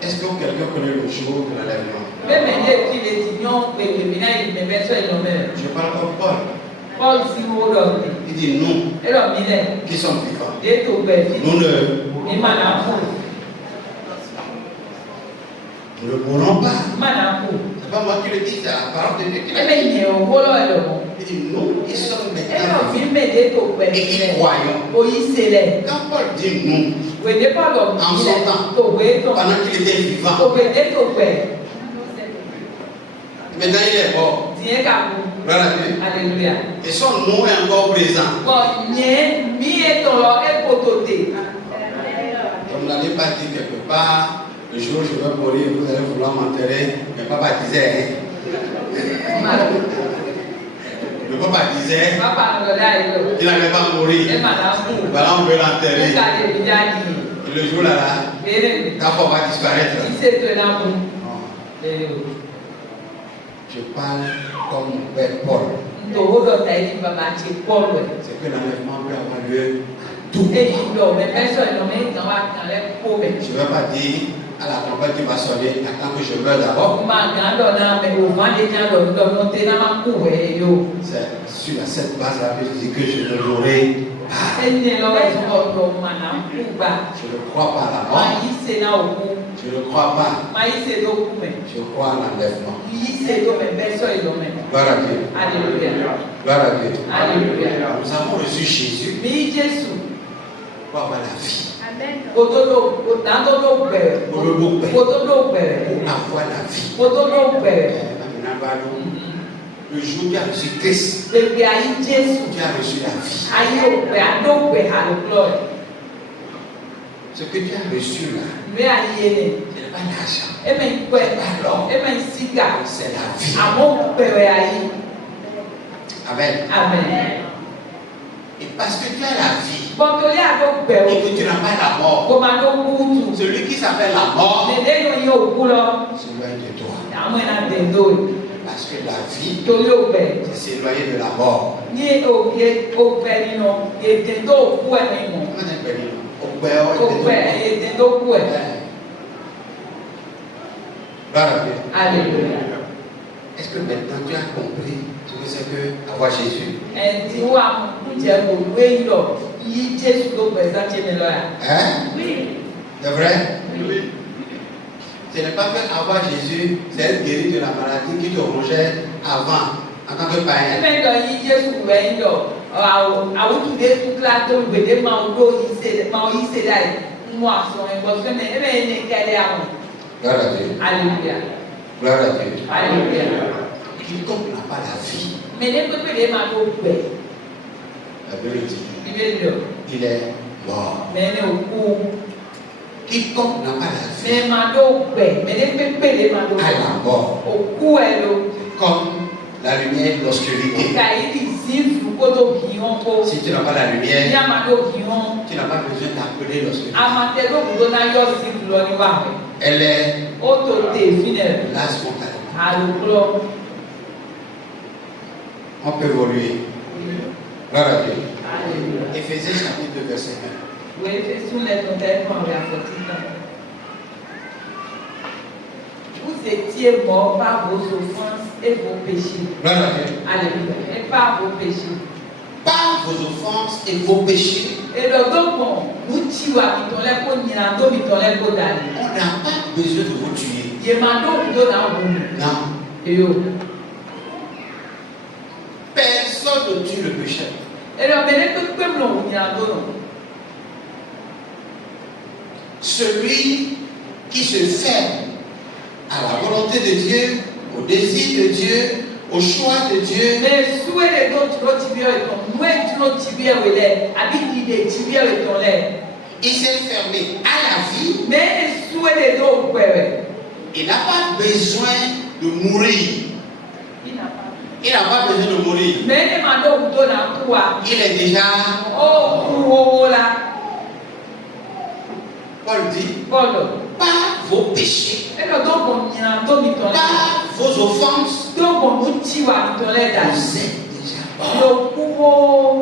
Est-ce que quelqu'un connaît le jour de l'enlèvement? Je parle comme Paul. Il dit nous qui sommes vivants. Nous ne mourrons pas. C'est pas moi qui le dis, c'est la parole de Dieu qui l'a dit. Il dit nous qui sommes maintenant vivants et qui croyons. Quand Paul dit nous, en son temps, pendant qu'il était vivant, maintenant il est mort. Alléluia. Et son nom est encore présent. Donc n'allez pas dire quelque part, le jour où je vais mourir, vous allez vouloir m'enterrer. Mais papa disait, le papa disait, il n'allait pas mourir. Voilà, on veut l'enterrer. Et le jour là, ta foi va disparaître. Non. Je parle comme mon père Paul. C'est que l'enlèvement peut avoir lieu tout. Je ne vais pas dire à la campagne qui va sonner, attends que je meure d'abord. C'est sur cette base-là que je dis que je ne l'aurai pas. Je ne crois pas à la mort. Je ne crois pas. Je crois à l'enlèvement. Gloire à Dieu. Alléluia. Gloire à Dieu. Alléluia. Nous avons reçu Jésus pour avoir la vie. Amen. Pour avoir la vie. Le jour où tu as reçu Christ, tu as reçu la vie. Ce que tu as reçu là, ce n'est pas l'argent, c'est la vie. Amen. Amen. Et parce que tu as la vie et Et que tu n'as pas la mort, celui qui s'appelle la mort s'éloigne de toi. Parce que la vie, c'est s'éloigner de la mort. Alléluia. Est-ce que maintenant tu as compris ce que c'est que avoir Jésus? Hein? Oui. C'est vrai? Oui. Ce n'est pas que avoir Jésus, c'est être guéri de la maladie qui te rongeait avant, en tant que païen. Gloire à Dieu. Alléluia. Gloire à Dieu. Alléluia. Quiconque n'a pas la vie, Mais les peuples des Mano, la Bible dit, il est mort. mais au coup, Quiconque n'a pas la vie, mais Mano, mais les peuples des Mano, à la mort. au coup, elle, Comme la lumière de l'obscurité. Si tu n'as pas la lumière, tu n'as pas besoin d'appeler l'obscurité. Elle est là spontanément. On peut évoluer. Gloire à Dieu. Éphésiens chapitre 2, verset 1. Vous étiez morts par vos offenses et vos péchés. Gloire à Dieu. Alléluia. Et par vos péchés. Par vos offenses et vos péchés. Et le bon, nous tuons, on n'a pas besoin de vous tuer. Non. Personne ne tue le péché. Celui qui se ferme à la volonté de Dieu, au désir de Dieu, au choix de Dieu, il s'est fermé à la vie. Il n'a pas besoin de mourir. Il n'a pas besoin de mourir. Il est déjà. Paul dit, par vos péchés, par vos offenses, vous êtes déjà morts.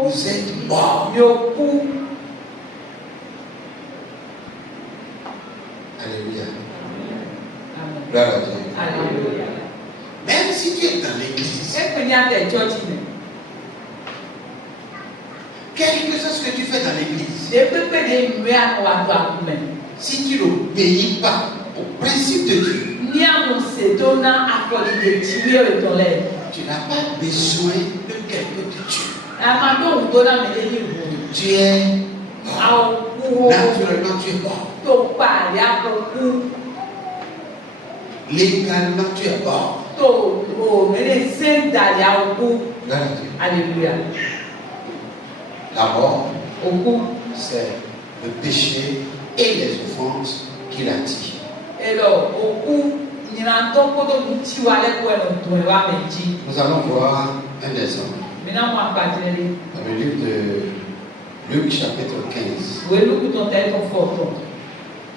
Vous êtes morts. Alléluia. Gloire à Dieu. Alléluia. Même si tu es dans l'église, quelque chose que tu fais dans l'église, si tu n'obéis pas au principe de Dieu, tu n'as pas besoin de quelqu'un de Dieu. Tu es mort. Naturellement, tu es mort. Légalement, tu es mort. Alléluia. La mort, c'est le péché et les offenses qu'il attire. Nous allons voir un exemple. Dans le livre de Luc chapitre 15.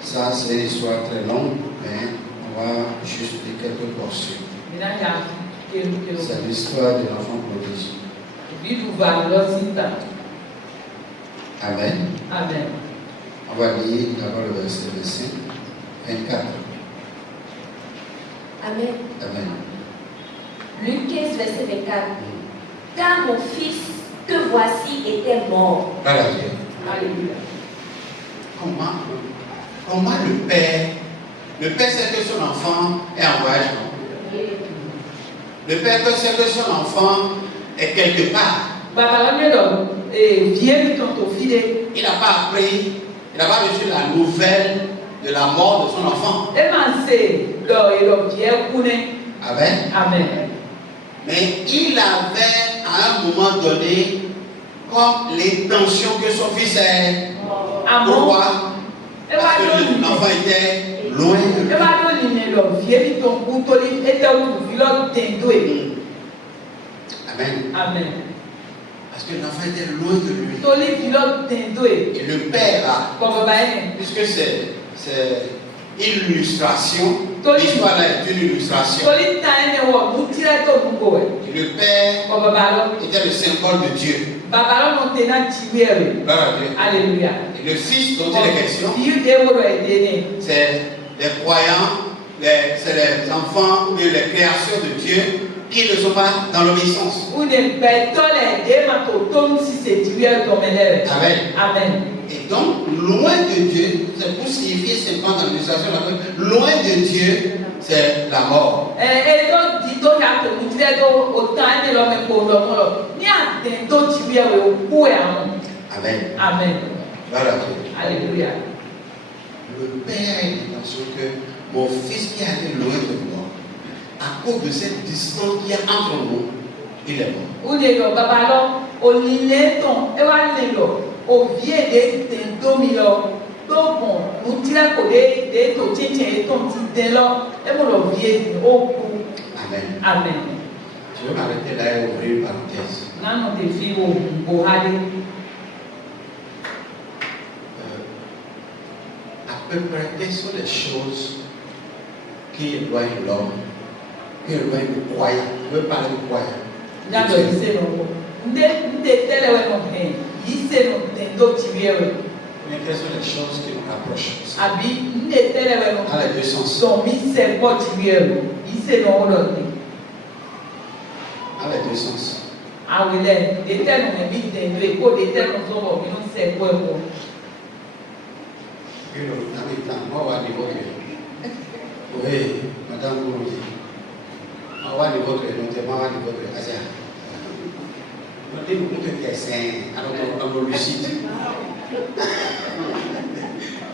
Ça, c'est une histoire très longue, mais on va juste lire quelques portions. C'est l'histoire de l'enfant prodige. Amen. Amen. On va lire d'abord le verset 24. Amen. Amen. Luc 15, verset 24. Car mon fils que voici était mort. Alléluia. Comment le père sait que son enfant est en voyage, non? Le père sait que son enfant est quelque part. Il n'a pas appris, il n'a pas reçu la nouvelle de la mort de son enfant. Amen. Amen. Mais il avait à un moment donné comme l'intention que son fils est. Pourquoi? Parce que l'enfant était loin de lui. Amen. Amen. Parce que l'enfant était loin de lui. Et le père là, puisque c'est une illustration, l'histoire là est une illustration. Et le père était le symbole de Dieu. Alléluia. Et le fils dont il est question, c'est les croyants, c'est les enfants ou les créations de Dieu qui ne sont pas dans l'obéissance. Amen. Amen. Et donc, loin de Dieu, c'est pour signifier simplement dans l'illustration, loin de Dieu, c'est la mort. Amen. Amen. Voilà. Alléluia. Le père a l'intention que mon fils qui est allé loin de moi, à cause de cette distance qu'il y a entre nous, il est mort. Amen. Amen. Je vais m'arrêter là et ouvrir une parenthèse. À peu près, quelles sont les choses qui éloignent l'homme, qui éloignent le croyant? Je veux parler du croyant. Mais quelles sont les choses qui nous rapprochent? Dans les deux sens. Dans les deux sens. Oui, madame Gourouzi. On va niveau de notamment à niveau de Asia. On dit beaucoup de questions, alors on le lucide.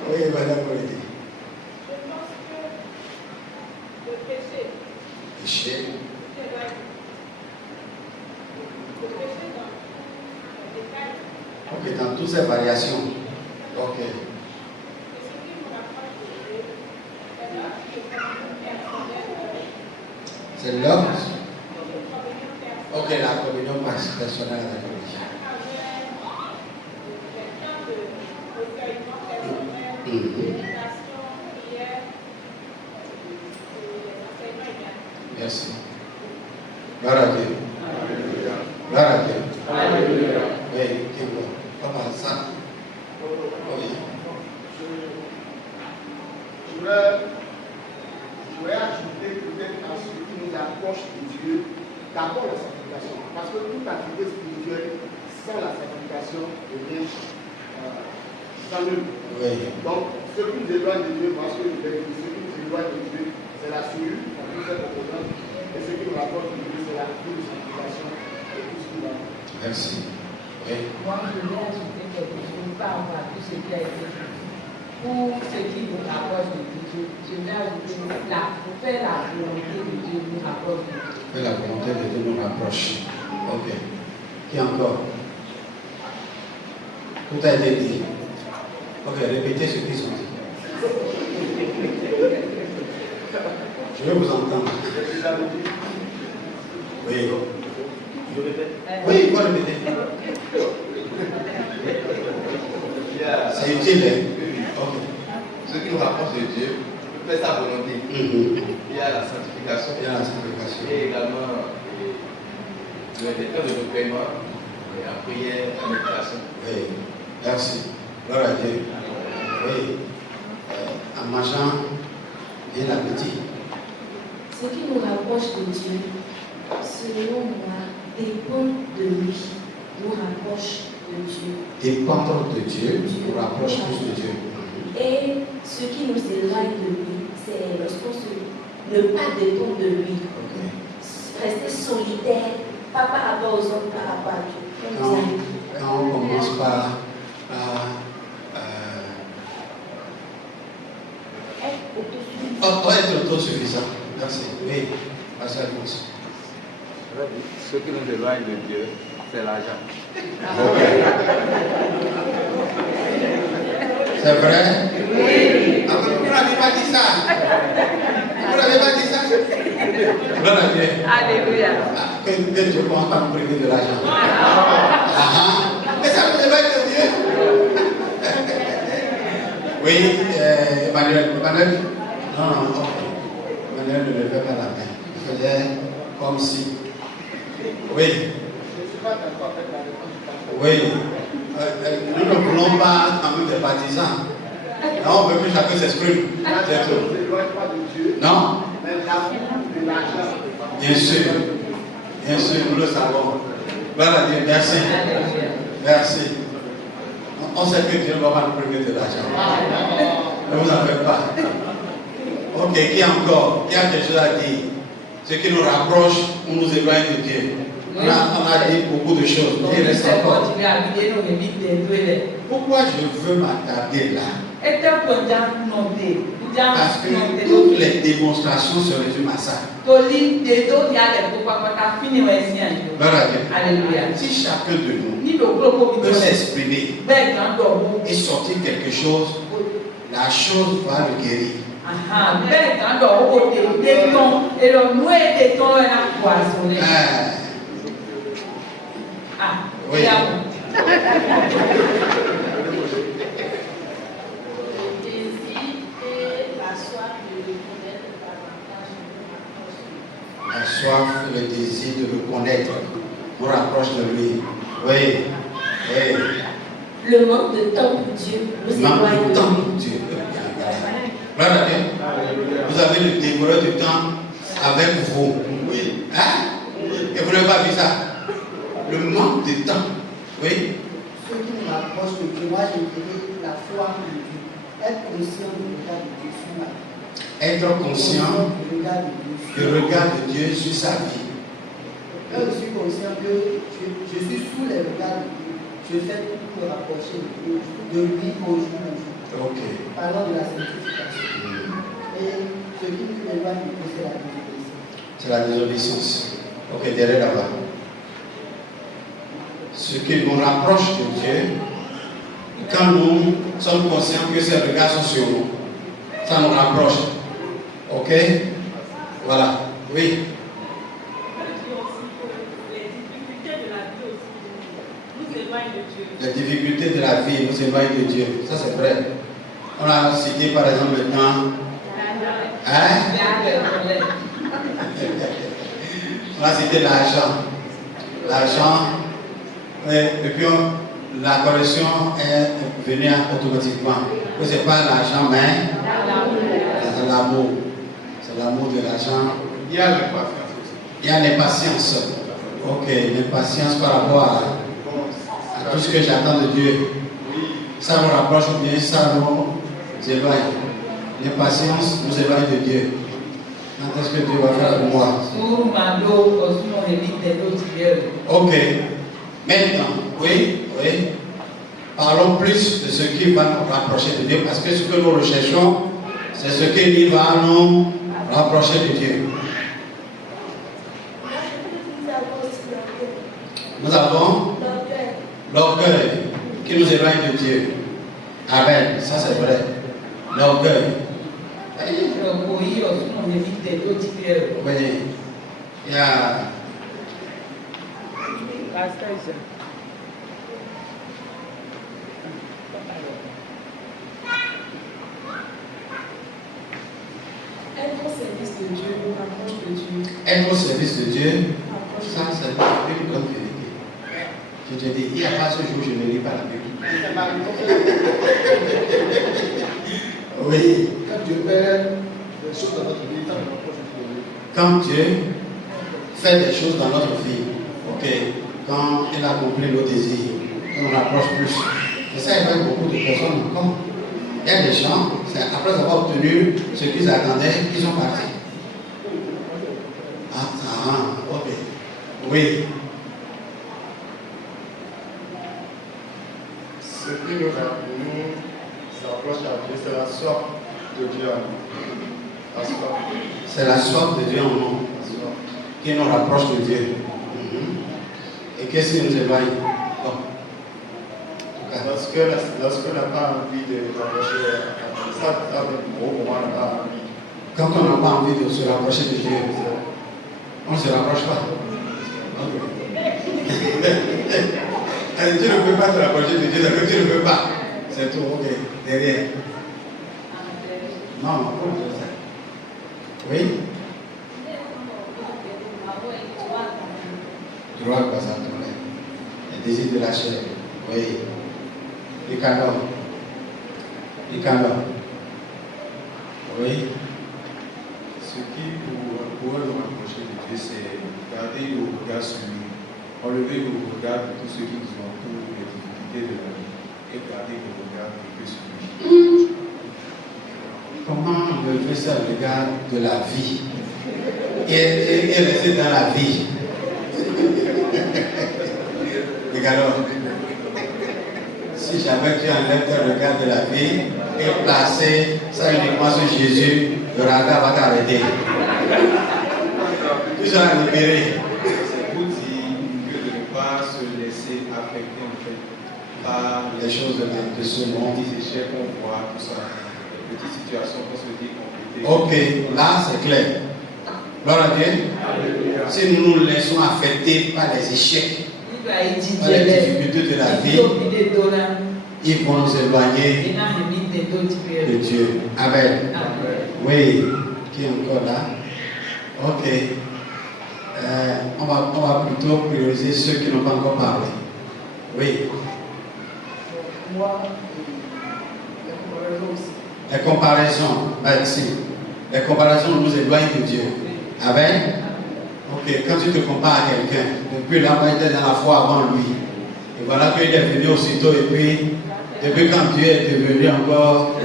Oui, madame Gourouzi. Péché. Ok, dans toutes ces variations. Ok. C'est l'homme. Ok, la communion personnelle avec lui. Merci. Gloire à Dieu. Gloire à Dieu. Oui, qui est bon. Papa, ça. Oui. Je voudrais ajouter peut-être à ce qui nous approche de Dieu, d'abord la sanctification. Parce que toute activité spirituelle, sans la sanctification, devient sans nul. Oui. Donc, ce qui nous éloigne de Dieu, parce que ce qui nous éloigne de Dieu, c'est la souillure, on dit cette composante, et ce qui nous rapproche de Dieu, c'est la sanctification et tout ce qui va. Merci. Oui. Moi, je vais ajouter quelque chose par rapport à tout ce qui a été dit. Pour ce qui nous rapproche de Dieu, je vais ajouter pour faire la volonté de Dieu nous rapproche de Dieu. Que la volonté de Dieu nous rapproche. Ok. Qui encore? Tout a été dit. Ok, répétez ce qu'ils ont dit. Je vais vous entendre. Oui. Je répète. Oui, il faut répéter. C'est utile, hein? Ok. Ce qui nous rapproche de Dieu, faire sa volonté. Il y y a la sanctification. Et également les temps de paiement, la prière, la méditation. Oui, merci. Gloire à Dieu. Oui. En mangeant, bien l'appétit. Ce qui nous rapproche de Dieu, selon moi, dépend de lui, nous rapproche de Dieu. Dépendre de Dieu nous rapproche plus de Dieu. Et ce qui nous éloigne de lui, c'est lorsqu'on ne pas dépendre de lui. Rester solidaire, pas par rapport aux autres, par rapport à Dieu. Quand on commence par être autosuffisant. Merci. Oui, passez à tous. Ce qui nous éloigne de Dieu, c'est l'argent. C'est vrai? Oui. Ah, vous n'avez pas dit ça? Vous n'avez pas dit ça? Gloire à Dieu. Alléluia. Que Dieu ne commence pas à nous priver de l'argent. Mais ça nous éloigne de Dieu. Oui, Emmanuel. Non, Emmanuel ne levait pas la main. Il faisait comme si. Oui. Oui. Nous ne voulons pas quand même des partisans. Non, on veut que chacun s'exprime. Non? Bien sûr. Bien sûr, nous le savons. Voilà, Dieu, merci. Merci. On sait que Dieu ne va pas nous priver de l'argent. Ne vous en faites pas. Ok, qui encore? Qui a quelque chose à dire? Ce qui nous rapproche ou nous éloigne de Dieu. On a dit beaucoup de choses. Il reste encore. Pourquoi je veux m'attarder là? Parce que toutes les démonstrations se résument à ça. Alléluia. Si chacun de nous peut s'exprimer et sortir quelque chose, la chose va le guérir. Oui. La soif et le désir de le connaître nous rapproche de lui. Oui. Oui. Le manque de temps pour Dieu nous éloigne de temps pour Dieu. Voilà. Vous avez le dévoreur du temps avec vous. Oui. Hein? Et vous n'avez pas vu ça? Le manque de temps. Oui. Ce qui nous rapproche de Dieu, moi je dirais la foi en Dieu. Être conscient du regard de Dieu sur ma vie. Être conscient du regard de Dieu sur sa vie. Quand je suis conscient que je suis sous les regards de Dieu, je fais tout pour me rapprocher de lui au jour le jour. Ok. Parlons de la sanctification. Et ce qui nous éloigne de Dieu, c'est la désobéissance. C'est la désobéissance. Ok, derrière là-bas. Ce qui nous rapproche de Dieu, quand nous sommes conscients que ces regards sont sur nous, ça nous rapproche. Ok? Voilà. Oui. Les difficultés de la vie nous éloignent de Dieu. Ça, c'est vrai. On a cité par exemple le temps. Hein? On a cité l'argent. L'argent. Et puis la correction est venue automatiquement. Ce n'est pas l'argent, mais c'est l'amour. C'est l'amour de l'argent. Il y a l'impatience aussi. Il y a l'impatience. Ok, l'impatience par rapport à tout ce que j'attends de Dieu. Ça nous rapproche ou bien ça nous éloigne. L'impatience nous éloigne de Dieu. Quand est-ce que Dieu va faire pour moi? Ok. Maintenant, oui. Parlons plus de ce qui va nous rapprocher de Dieu, parce que ce que nous recherchons, c'est ce qui va nous rapprocher de Dieu. Nous avons l'orgueil qui nous éloigne de Dieu. Amen. Ça c'est vrai. L'orgueil. Oui. Il y a. Être au service de Dieu Être au service de Dieu, ça c'est une grande vérité. Je te dis, il n'y a pas ce jour où je ne lis pas la Bible. Oui. Quand Dieu fait des choses dans notre vie, quand Dieu fait des choses dans notre vie, ok, quand il accomplit nos désirs, on rapproche plus. Et ça, il y a beaucoup de personnes encore. Il y a des gens, après avoir obtenu ce qu'ils attendaient, ils sont partis. Ok. Oui. Ce qui nous s'approche à Dieu, c'est la soif de Dieu en nous. C'est la soif de Dieu en nous qui nous rapproche de Dieu. Et qu'est-ce qui nous éloigne? Lorsqu'on n'a pas envie de rapprocher, ça au moment on n'a pas envie. Quand on n'a pas envie de se rapprocher de Dieu, on ne se rapproche pas. Tu ne peux pas te rapprocher de Dieu, c'est que tu ne peux pas. C'est tout, ok, derrière. Non, oui. Droit de passer à tourner. Le désir de la chair. Oui. Les canons. Les canons. Oui. Ce qui pourrait nous rapprocher de Dieu, c'est garder le regard sur lui, enlever le regard de tout ce qui nous entoure, les difficultés de la vie, et garder le regard que sur lui. Comment lever ça le regard de la vie et rester dans la vie? Regardons. Si jamais tu enlèves ton regard de la vie et placer ça uniquement sur Jésus, le radar va t'arrêter. Tu seras libéré. C'est pour dire que de ne pas se laisser affecter en fait par les choses de ce monde. Les échecs qu'on voit, tout ça, les petites situations qu'on se dit compliquées. Ok, là c'est clair. Gloire à Dieu. Si nous nous laissons affecter par les échecs, par les difficultés de la vie, ils vont nous éloigner de Dieu. Amen. Oui. Qui est encore là? Ok. On va plutôt prioriser ceux qui n'ont pas encore parlé. Oui. Moi, les comparaisons, merci. Les comparaisons nous éloignent de Dieu. Amen. Ok, quand tu te compares à quelqu'un, depuis là, il était dans la foi avant lui. Et voilà qu'il est venu aussitôt, et puis, depuis quand Dieu est devenu encore.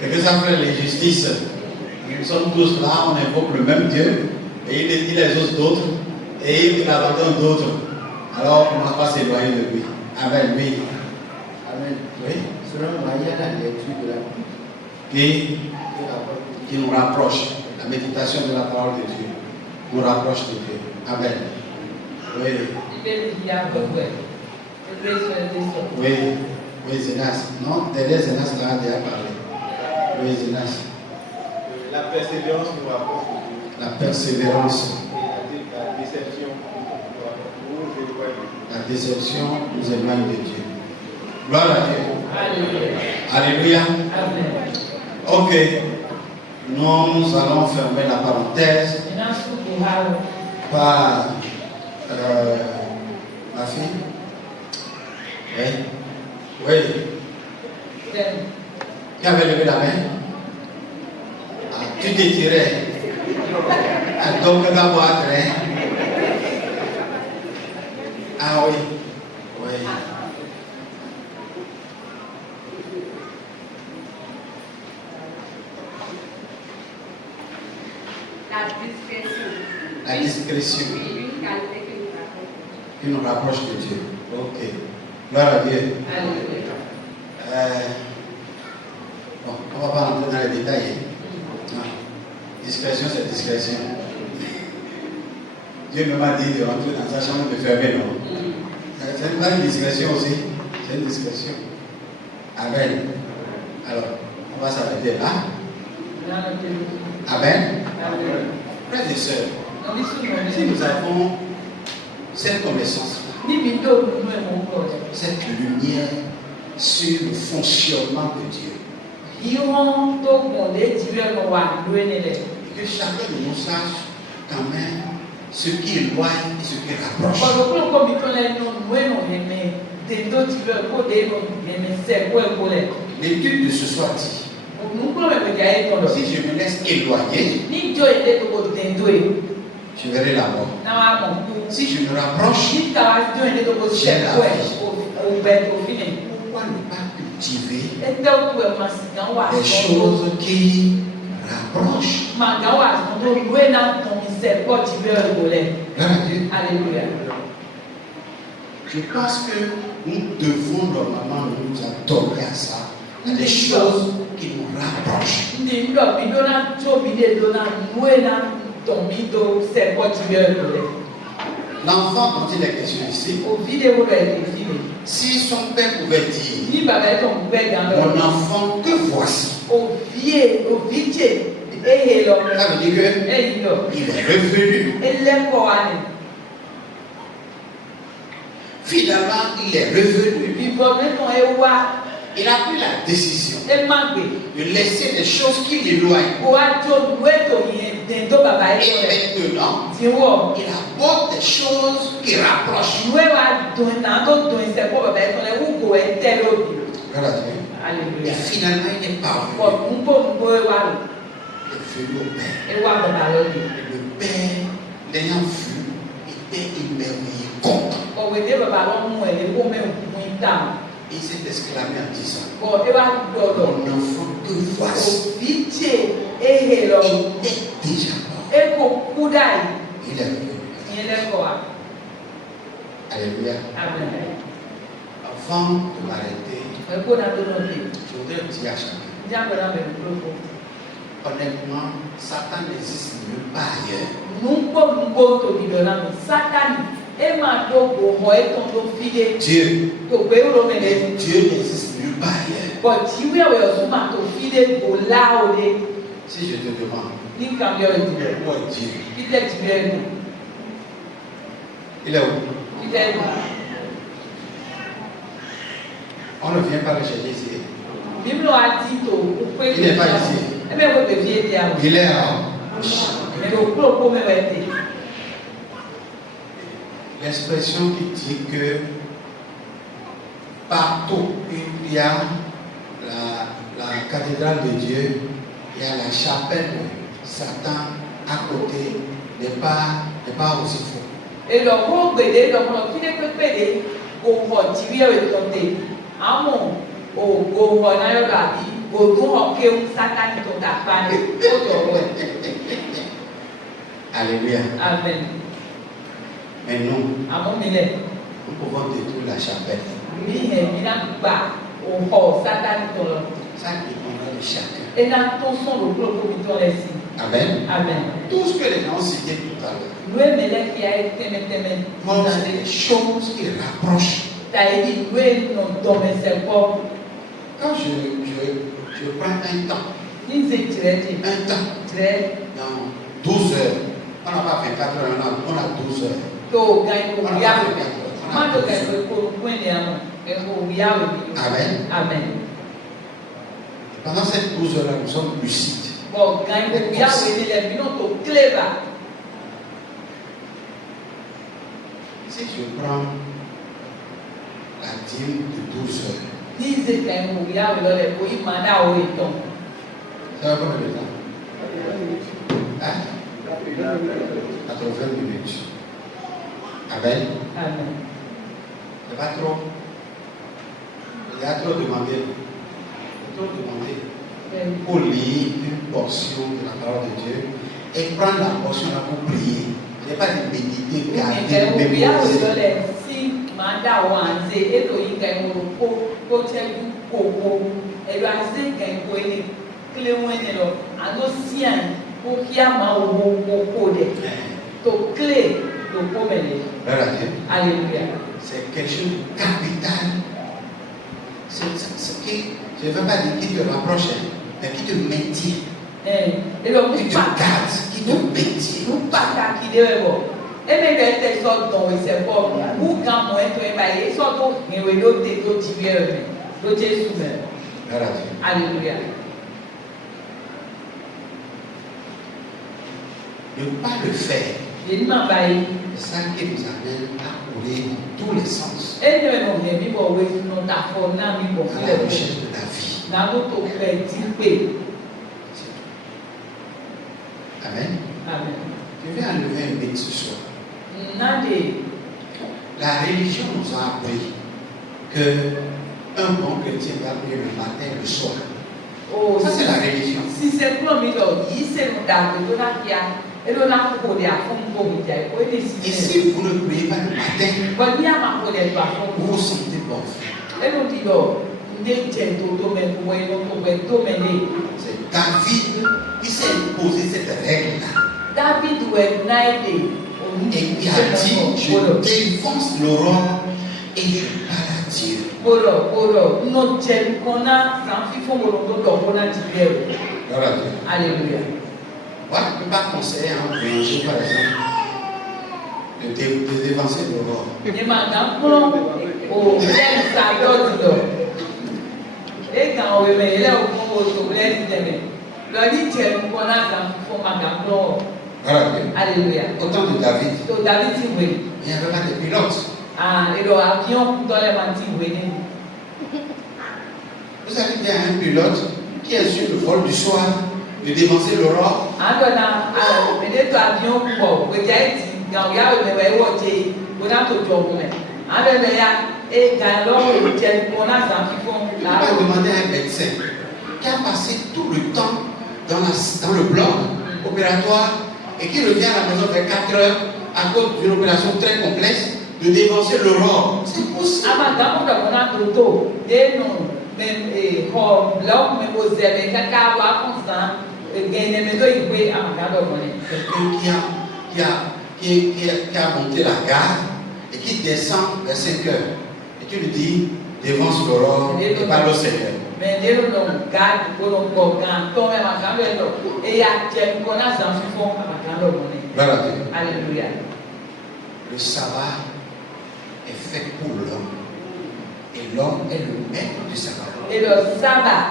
C'est que ça fait l'injustice. Nous sommes tous là, on invoque le même Dieu, et il dit les autres d'autres, et il abandonne d'autres. Alors on ne commence pas à s'éloigner de lui. Amen, oui. Amen. Oui. Selon moi, il y a la lecture de la Bible qui nous rapproche. La méditation de la parole de Dieu nous rapproche de Dieu. Amen. Oui. Oui. Oui, Zénas. Non, derrière Zénas, là, on a déjà parlé. Oui, Zénas. La persévérance nous rapproche de Dieu. La persévérance. La déception. La déception nous éloigne de Dieu. Gloire à Dieu. Alléluia. Ok. Nous allons fermer la parenthèse par ma fille. Oui. Oui. Qui avait levé la main? Ah, tu t'étirais. Donc, tu vas boire. Ah oui. Oui. La discrétion. Qui nous rapproche de Dieu. Ok. Gloire à Dieu. Bon, on ne va pas rentrer dans les détails. Non. Discrétion, c'est discrétion. Dieu ne m'a dit de rentrer dans sa chambre de fermer, non. C'est pas une discrétion aussi. C'est une discrétion. Amen. Alors, on va s'arrêter là. Amen. Frères et sœurs, si nous avons cette connaissance, cette lumière sur le fonctionnement de Dieu, Que chacun de nous sache quand même ce qui éloigne et ce qui rapproche. L'étude de ce soir dit, si je me laisse éloigner, je verrai la mort. Si je me rapproche, j'ai la vie. Pourquoi ne pas cultiver des choses qui rapprochent? Alléluia. Je pense que nous devons normalement nous attendre à ça, à des choses qui nous rapprochent. L'enfant dont il est question ici, si son père pouvait dire, mon enfant, que voici, ça veut dire qu'il est revenu. Finalement, il est revenu. Il a pris la décision de laisser des choses qui l'éloignent. Et maintenant, il apporte des choses qui rapprochent. Et finalement, il est parvenu. Il est venu au Père. Le Père, l'ayant vu, était émerveillé, content. Il s'est exclamé en disant, mon enfant, que voici. Il était déjà mort. Il est revenu. Alléluia. Avant de m'arrêter, je voudrais dire à chacun, honnêtement, Satan n'existe nulle part ailleurs. Dieu n'existe nulle part ailleurs. Si je te demande, où est Dieu? Il est où? On ne vient pas le chercher ici. Il n'est pas ici. Il est là. L'expression qui dit que partout où il y a la cathédrale de Dieu, il y a la chapelle de Satan à côté, n'est pas aussi faux. Et le gros bébé, le gros qui n'est que pédé, au vote, tu viens avec ton thé. Amon, au gros, on a eu la vie, au gros, on peut Satan qui t'a pas. Alléluia. Amen. Mais nous, Amon, nous pouvons détruire la chapelle. Ça dépendra de chacun. Et dans ton son, le gros comité ici. Amen. Amen. Tout ce que les gens citaient tout à l'heure, c'est des choses qui rapprochent. Quand je prends un temps, dans 12 heures, on n'a pas 24 heures, on a 12 heures. On n'a pas 24 heures. Amen. Amen. Pendant ces 12 heures-là, nous sommes lucides. Si je prends la dîme de 12 heures, ça va combien de temps? 80 minutes. Amen. C'est pas trop. Il y a trop demandé. Trop demandé. Pour lire une portion de la parole de Dieu et prendre la portion là pour prier. Il n'y a pas de méditer, garder, mémoriser. Alléluia. C'est quelque chose de capital. Je ne veux pas dire qui te rapproche, mais qui te maintient. Qui te garde, qui te maintient. Alléluia. ne pas le faire. C'est ça qui nous amène à courir dans tous les sens. À la recherche de la vie. Amen. Amen. Je vais enlever un mythe ce soir. La religion nous a appris que un bon chrétien va prier le matin et le soir. Oh, ça c'est la religion. Si c'est pour nous, et si vous ne priez pas le matin, vous vous sentez bon. C'est David qui s'est imposé cette règle-là. Et il a dit, je défonce l'aurore et je parle à Dieu. Alléluia. Moi, je ne peux pas conseiller à un berger, par exemple, de dévancer l'aurore. Alléluia. Au temps de David, il n'y avait pas de pilote. Vous avez bien un pilote qui est sur le vol du soir de dévancer l'aurore. Il va demander à un médecin qui a passé tout le temps dans le bloc opératoire et qui revient à la maison vers 4 heures à cause d'une opération très complexe de dévancer l'aurore. C'est possible. Qui a monté la garde et qui descend vers 5 heures et tu lui dis dévance l'aurore et parle au Seigneur. Alléluia. Le sabbat est fait pour l'homme et l'homme est le maître du sabbat. Et le sabbat,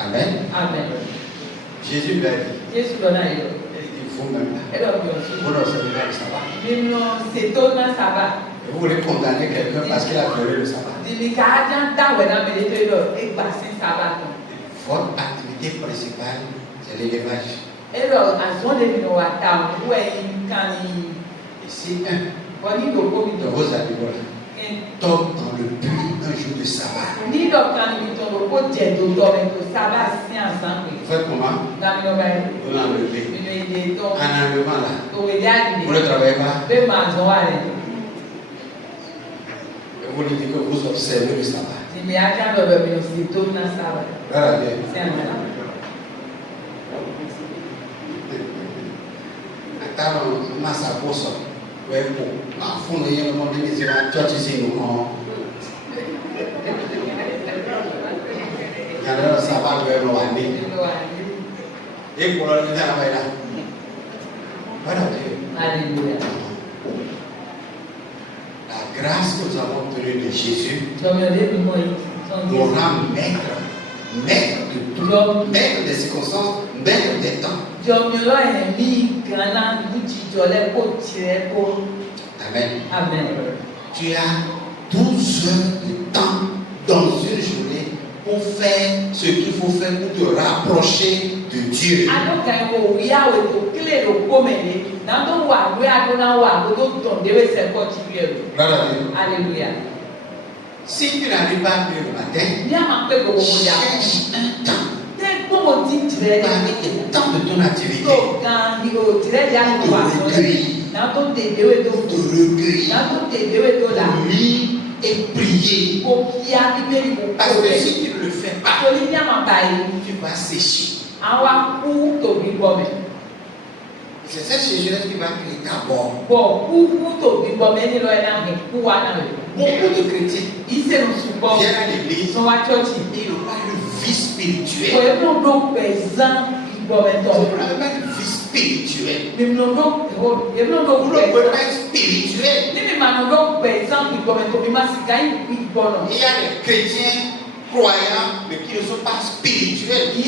Amen. Amen. Jésus lui a dit. Il dit vous-même là. Vous n'observez pas le sabbat. Et vous voulez condamner quelqu'un parce qu'il a violé le sabbat. Votre activité principale, c'est l'élevage. Et si un de vos animaux là tombe dans le puits un jour de sabbat, vous faites comment? Vous l'enlevez. En enlevant là, vous ne travaillez pas. Et vous lui dites que vous observez le sabbat. La grâce que nous avons obtenue de Jésus nous rend maître de tout, maître des circonstances, maître des temps. Amen. Amen. Tu as 12 heures de temps dans une journée pour faire ce qu'il faut faire pour te rapprocher de Dieu. Alléluia. Si tu n'arrives pas à prier le matin, cherche un temps. Parmi les temps de ton activité, de recueillir, lire et prier. Parce que si tu ne le fais pas, tu vas sécher. C'est cette sécheresse qui va créer ta mort. Beaucoup de chrétiens viennent à l'église, ils n'ont pas une vie spirituelle. Ils n'ont pas une vie spirituelle. spirituel. Vous ne pouvez pas être spirituel. Il y a des chrétiens croyants, mais qui ne sont pas spirituels. Si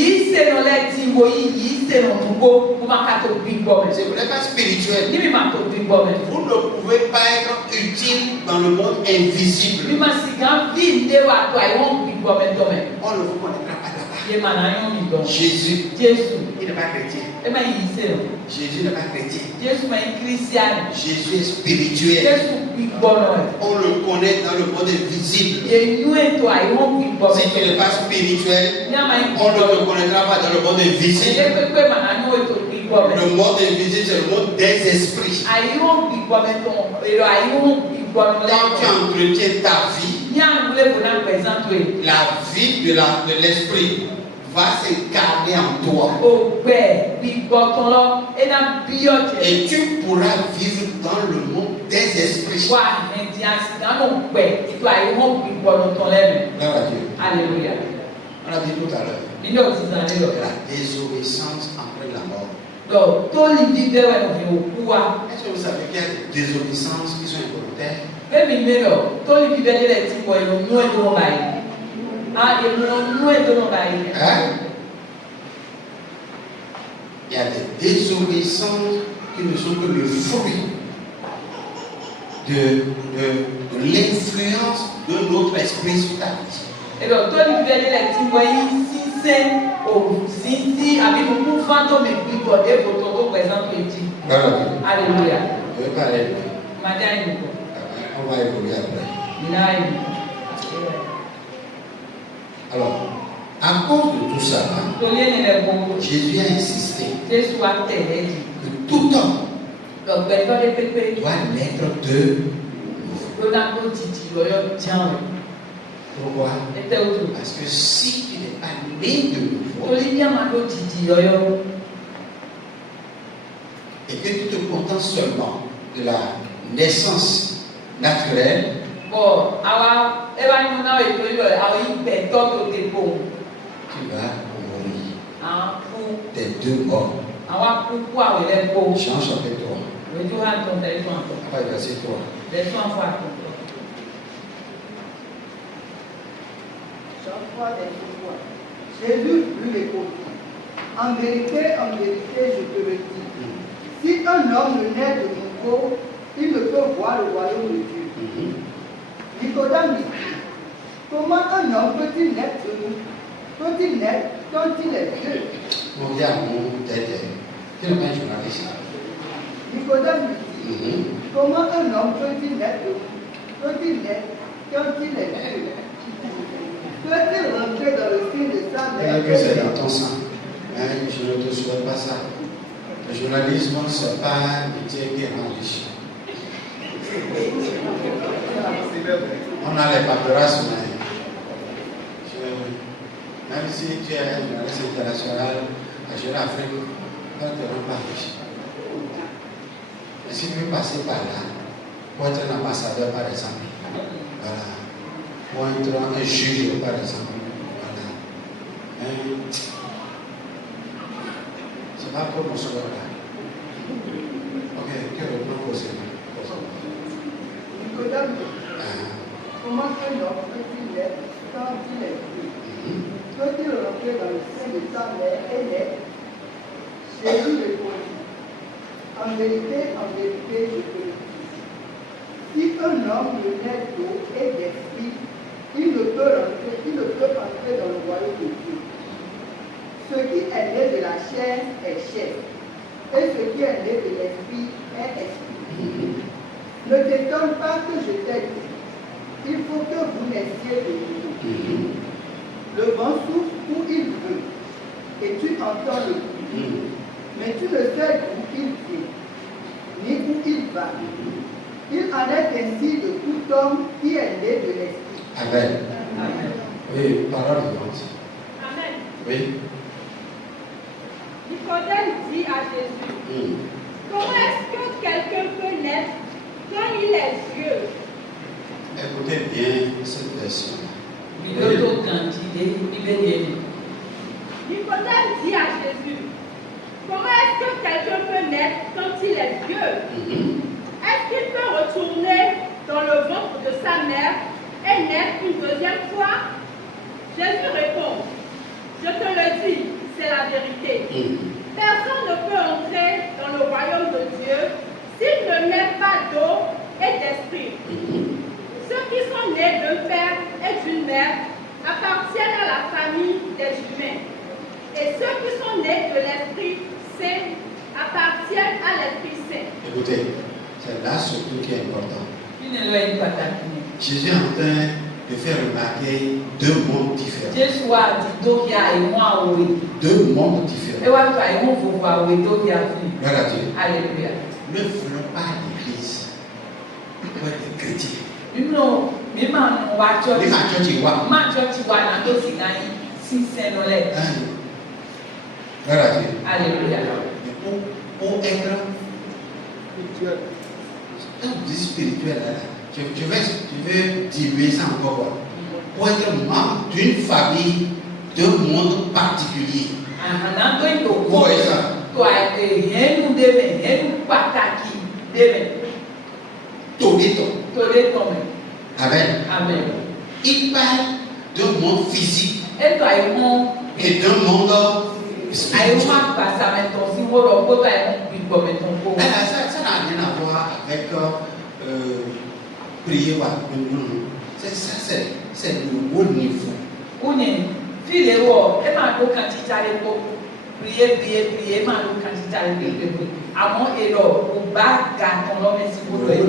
vous n'êtes pas spirituel, vous ne pouvez pas être utile dans le monde invisible. On ne vous connaîtra pas là-bas. Jésus, il n'est pas chrétien. Jésus n'est pas chrétien. Jésus est spirituel. On le connaît dans le monde invisible. Si tu n'es pas spirituel, on ne te connaîtra pas dans le monde invisible. Le monde invisible, c'est le monde des esprits. Quand tu entretiens ta vie, la vie de l'esprit va s'incarner en toi. Et tu pourras vivre dans le monde des esprits. Alléluia. On a dit tout à l'heure. La désobéissance entraîne la mort. Est-ce que vous savez qu'il y a des désobéissances qui sont involontaires? Hein? Il y a des désobéissances qui ne sont que le fruit de l'influence de notre esprit sur ta vie. Et donc, toi, tu veux dire, alléluia. Je vais parler. On va évoluer après. Alors, à cause de tout ça, Jésus a insisté que tout homme doit naître de nouveau. Pourquoi? Parce que si tu n'es pas né de nouveau et que tu te contentes seulement de la naissance naturelle, tu vas mourir. Tes deux morts. Change avec toi. Après, verset 3. Jésus lui répondit, en vérité, je te le dis, si un homme ne naît de nouveau, il ne peut voir le royaume de Dieu. Nicodème dit, comment un homme peut-il naître de nouveau? Peut-il naître quand il est vieux? Mon gars, mon tête, tu n'es pas un journaliste. Nicodème lui dit, comment un homme peut-il naître de nouveau? Peut-il naître quand il est vieux? Peut-il rentrer dans le sein de sa mère? Que c'est dans ton sang. Je ne te souhaite pas ça. Le journalisme, ce n'est pas un métier qui est riche. On a les paperasses, même si tu es un journaliste international à Jeune Afrique, on ne te rend pas riche. Mais si tu veux passer par là, pour être un ambassadeur, par exemple, voilà. Pour être un juge, par exemple, voilà. C'est pas pour mon souhait là. Ok, que reprend possible. Nicodème, comment un homme peut-il naître quand il est vieux? Peut-il rentrer dans le sein de sa mère et naître? Jésus répondit, en vérité, je te le dis. Si un homme ne naît d'eau et d'esprit, il ne peut entrer dans le royaume de Dieu. Ce qui est né de la chair est chair, et ce qui est né de l'esprit est esprit. Ne t'étonne pas que je t'ai dit, il faut que vous naissiez de nouveau. Le vent souffle où il veut, et tu entends le bruit, mais tu ne sais d'où il vient, ni où il va. Il en est ainsi de tout homme qui est né de l'esprit. Amen. Amen. Oui, parole vivante. Amen. Oui. Nicodème dit à Jésus, comment est-ce que quelqu'un peut naître quand il est vieux? Écoutez bien cette version. Nicodème dit à Jésus, Comment est-ce que quelqu'un peut naître quand il est vieux? Est-ce qu'il peut retourner dans le ventre de sa mère et naître une deuxième fois? Jésus répond, je te le dis, c'est la vérité. Personne ne peut entrer dans le royaume de Dieu s'il ne naît pas d'eau et d'esprit. Ceux qui sont nés d'un père et d'une mère appartiennent à la famille des humains. Et ceux qui sont nés de l'Esprit Saint appartiennent à l'Esprit Saint. Écoutez, c'est là surtout qui est important. Jésus est en train de faire remarquer deux mondes différents. Deux mondes différents. Alléluia. Ne voulons pas l'église pour être des chrétiens. Alléluia. Pour être spirituel, je vais diluer ça encore. Pour être membre d'une famille, d'un monde particulier. Où est ça? Amen. Amen. Il parle d'un monde physique et d'un monde spirituel. Ça n'a rien à voir avec prier. C'est le haut niveau. Au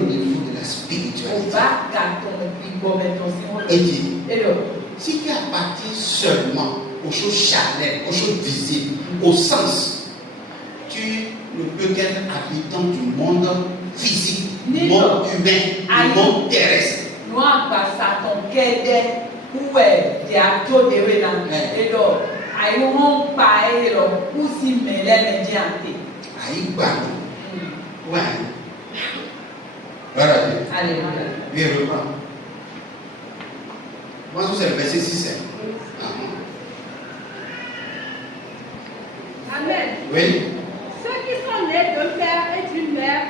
niveau de la spiritualité. Et dit, si tu appartiens seulement aux choses charnelles, aux choses visibles, au sens, tu ne peux qu'être habitant du monde physique, du monde humain, du monde terrestre. Moi, c'est le verset 6. Amen. Oui. Ceux qui sont nés d'un père et d'une mère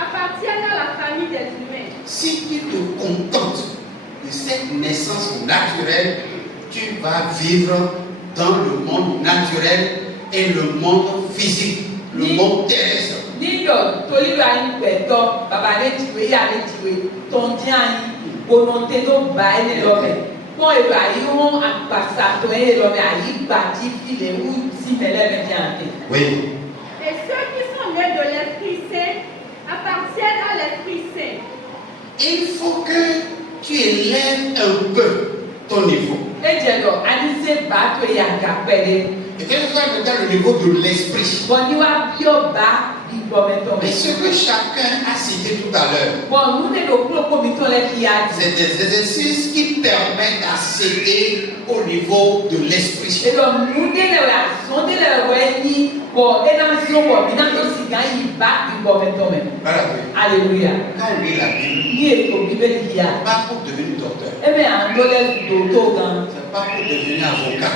appartiennent à la famille des humains. Si tu te contentes de cette naissance naturelle, tu vas vivre dans le monde naturel et le monde physique, le monde terrestre. Oui. Et ceux qui sont nés de l'Esprit Saint appartiennent à l'Esprit Saint. Il faut que tu élèves un peu ton niveau. Et que ce soit dans le niveau de l'esprit. Mais ce que chacun a cité tout à l'heure, c'est des exercices qui permettent d'accéder au niveau de l'esprit. Alléluia. Quand on lit la Bible, pas pour devenir docteur. C'est pas pour devenir avocat.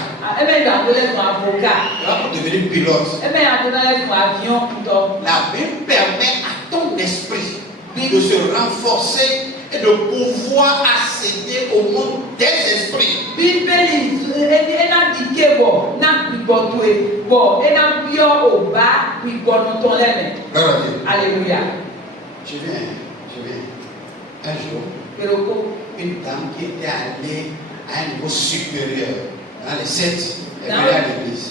Pas pour devenir pilote. La Bible permet à ton esprit de se renforcer et de pouvoir accéder au monde des esprits. Alléluia. Je viens. Un jour, une dame qui était allée à un niveau supérieur dans les 7, elle venait à l'église.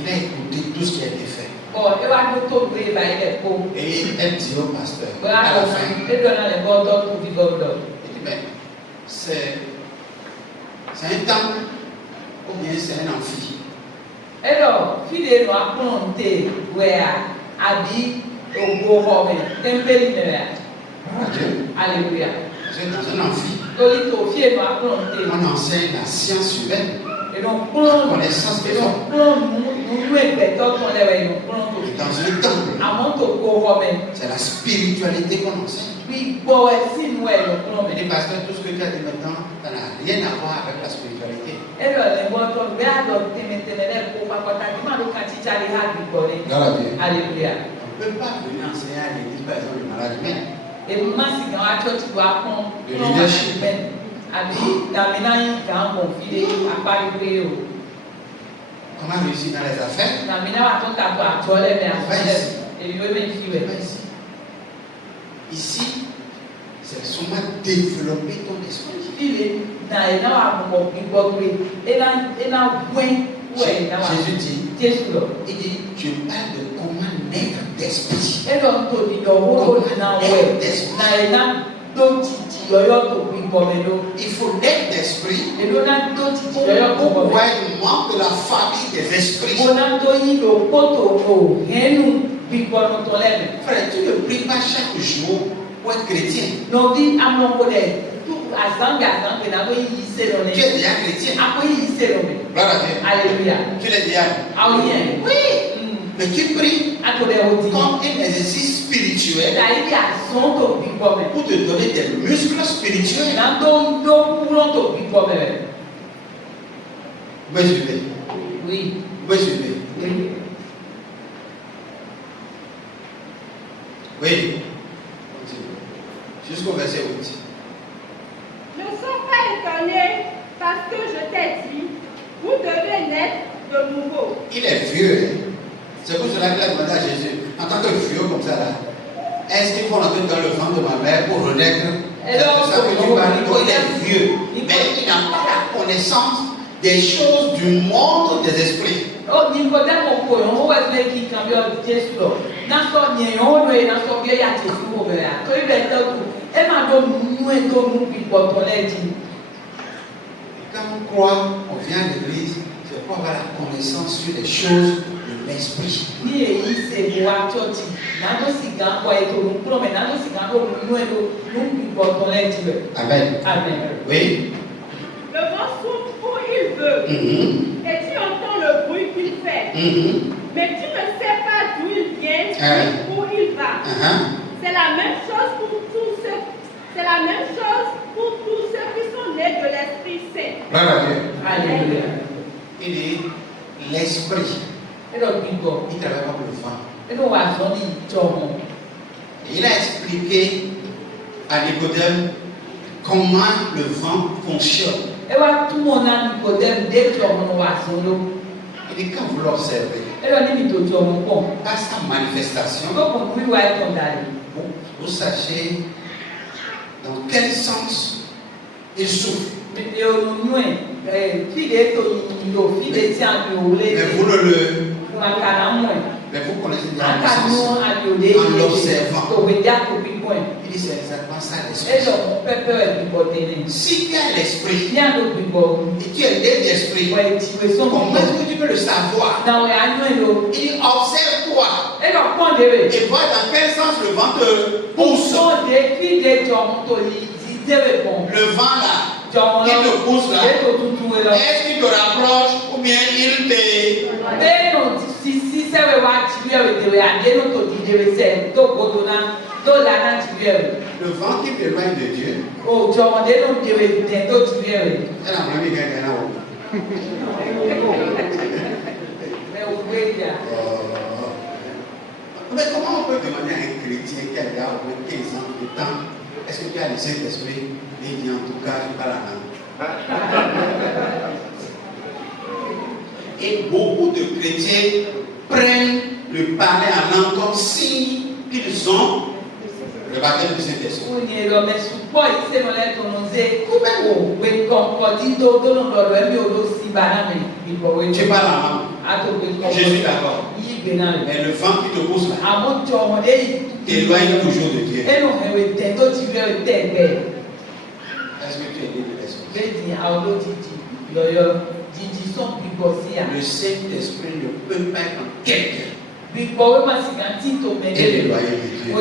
Il a écouté tout ce qui a été fait. Et elle dit au pasteur, à la fin, il dit, mais c'est un temple ou bien c'est un amphi? Alors, fille de a planté, habit au beau Alléluia. C'est dans un amphi. On enseigne la science humaine. La connaissance des hommes. Dans un temple, c'est la spiritualité qu'on enseigne. Mais pasteur, tout ce que tu as dit maintenant, ça n'a rien à voir avec la spiritualité. Alléluia. On ne peut pas venir enseigner à l'église, par exemple, le management. Le leadership. Comment réussir dans les affaires? Ici, c'est seulement développer ton esprit. Jésus dit, il dit, je parle de comment naître d'esprit. Il faut naître d'esprit pour pouvoir être membre de la famille des esprits. Frère, tu ne pries pas chaque jour pour être chrétien. Tu es déjà chrétien. Alléluia. Tu l'es déjà. Oui. Mais tu pries comme un exercice spirituel pour te donner des muscles spirituels. Vous suivez? Oui. Vous suivez? Oui. Oui. Jusqu'au verset 8. Ne sois pas étonné parce que je t'ai dit, vous devez naître de nouveau. Il est vieux. C'est pour cela qu'il a demandé à Jésus, en tant que vieux comme ça là, est-ce qu'il faut rentrer dans le ventre de ma mère pour renaître? C'est pour ça que tu parles. Il est vieux, mais il n'a pas la connaissance des choses du monde des esprits. Quand on croit, on vient à l'église, c'est pour avoir la connaissance sur les choses de l'esprit. Amen. Amen. Oui. Le vent souffle où il veut, et tu entends le bruit qu'il fait, mais tu ne sais pas d'où il vient ni où il va. C'est la même chose pour tous ceux. C'est la même chose pour tous ceux qui sont nés de l'Esprit Saint. Alléluia. Il dit l'esprit. Il travaille comme le vent. Il a expliqué à Nicodème comment le vent fonctionne. Il dit quand vous l'observez, par sa manifestation, vous sachez dans quel sens il souffle. Mais vous connaissez bien le sens en l'observant. Il dit c'est exactement ça l'esprit. Si tu as l'esprit et tu es né d'esprit, comment est-ce que tu peux le savoir? Il dit observe-toi et vois dans quel sens le vent te pousse. Le vent là, qui te pousse là, est-ce qu'il te rapproche ou bien il te... Le vent qui t'éloigne de Dieu. Mais comment on peut demander à un chrétien qui a déjà au moins 15 ans de temps, est-ce que tu as le Saint-Esprit? Il dit en tout cas, je parle en langue. Et beaucoup de chrétiens prennent le parler en langue comme si ils ont le baptême du Saint-Esprit. Tu parles en langue. Je suis d'accord. Mais le vent qui te pousse là t'éloigne toujours de Dieu. Est-ce que tu es né de l'esprit? Le Saint-Esprit ne peut pas être en quelqu'un et l'éloigner de Dieu.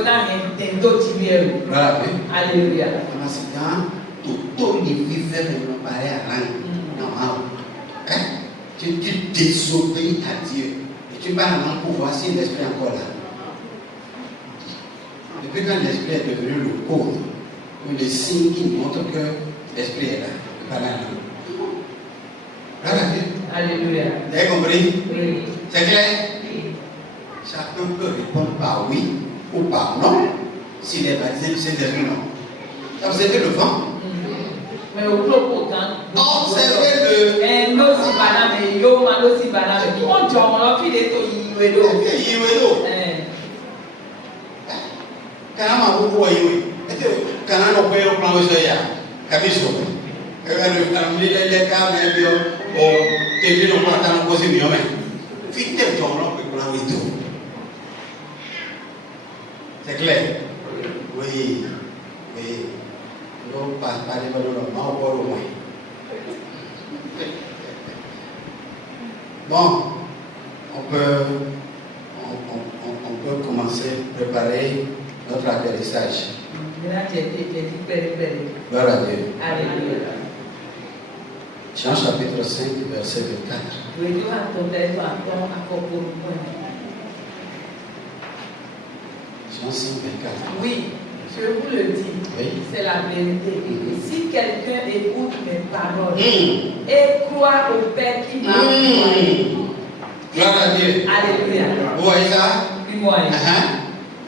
Alléluia. Tu désobéis à Dieu et tu parles en pour voir si l'esprit est encore là. Depuis quand l'esprit est devenu le code, ou le signe qui montre que l'esprit est là, pas là. Alléluia. Vous avez compris? Oui. C'est clair? Oui. Chacun peut répondre par oui ou par non. S'il est baptisé du Saint-Esprit, non. Observez le vent. Mais au plus pourtant, observez le. C'est clair? Oui. Oui. Non, pas les ballons, non, au moins. Bon, on peut commencer à préparer notre atterrissage. Gloire à Dieu. Alléluia. Jean chapitre 5, verset 24. Jean 5, 24. Oui, je vous le dis, oui. C'est la vérité. Si quelqu'un écoute mes paroles et croit au Père qui m'a envoyé, gloire à Dieu. Alléluia. Vous voyez ça? Oui, moi.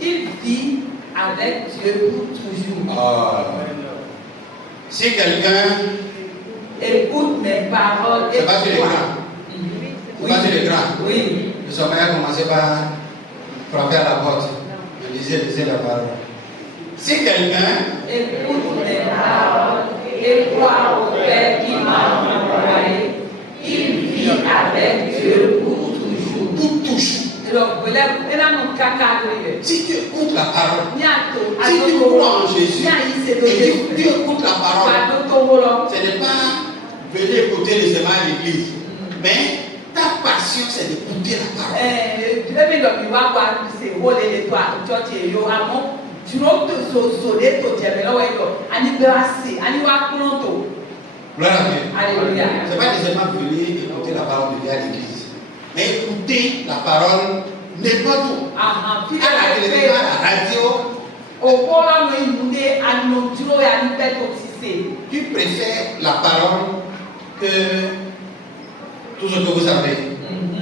Il vit avec Dieu pour toujours. Si quelqu'un écoute mes paroles et croit. C'est pas sur l'écran. C'est pas sur l'écran. Oui. Le sommeil a commencé par frapper à la porte. Lisez la parole. Si quelqu'un écoute mes paroles et croit au Père qui m'a envoyé, il vit avec Dieu pour toujours. Pour toujours. Si tu écoutes la parole, si tu crois en Jésus, et tu écoutes la parole, ce n'est pas venir écouter les serments à l'église, mais ta passion c'est d'écouter la parole. Gloire à Dieu. C'est pas nécessairement venir écouter la parole de Dieu à l'église, mais écouter la parole n'importe où. À la télévision, à la radio. Tu préfères la parole que tout ce que vous savez.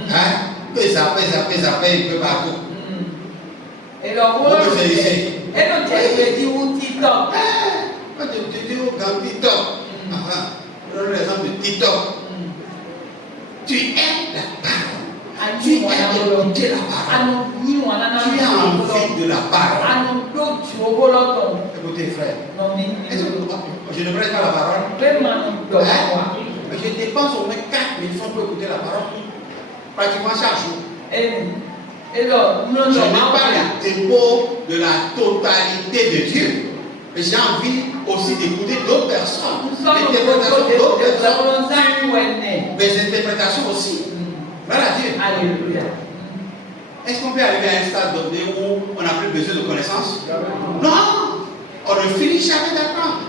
Hein? Que ça fait un peu partout. Et alors, vous me saisissez. Et donc, tu dis où TikTok. Tu dis où dans TikTok. Prenons l'exemple de TikTok. Tu aimes la parole. Tu aimes écouter la parole. Tu as envie de la parole. Écoutez, frère. Je ne prête pas la parole. Mais je dépense au moins 4 000 francs pour écouter la parole. Pratiquement chaque jour. Je n'ai pas le dépôt de la totalité de Dieu. Mais j'ai envie aussi d'écouter d'autres personnes. L'interprétation d'autres personnes. Mes interprétations aussi. Voilà Dieu. Alléluia. Est-ce qu'on peut arriver à un stade donné où on n'a plus besoin de connaissances? Non. On ne finit jamais d'apprendre.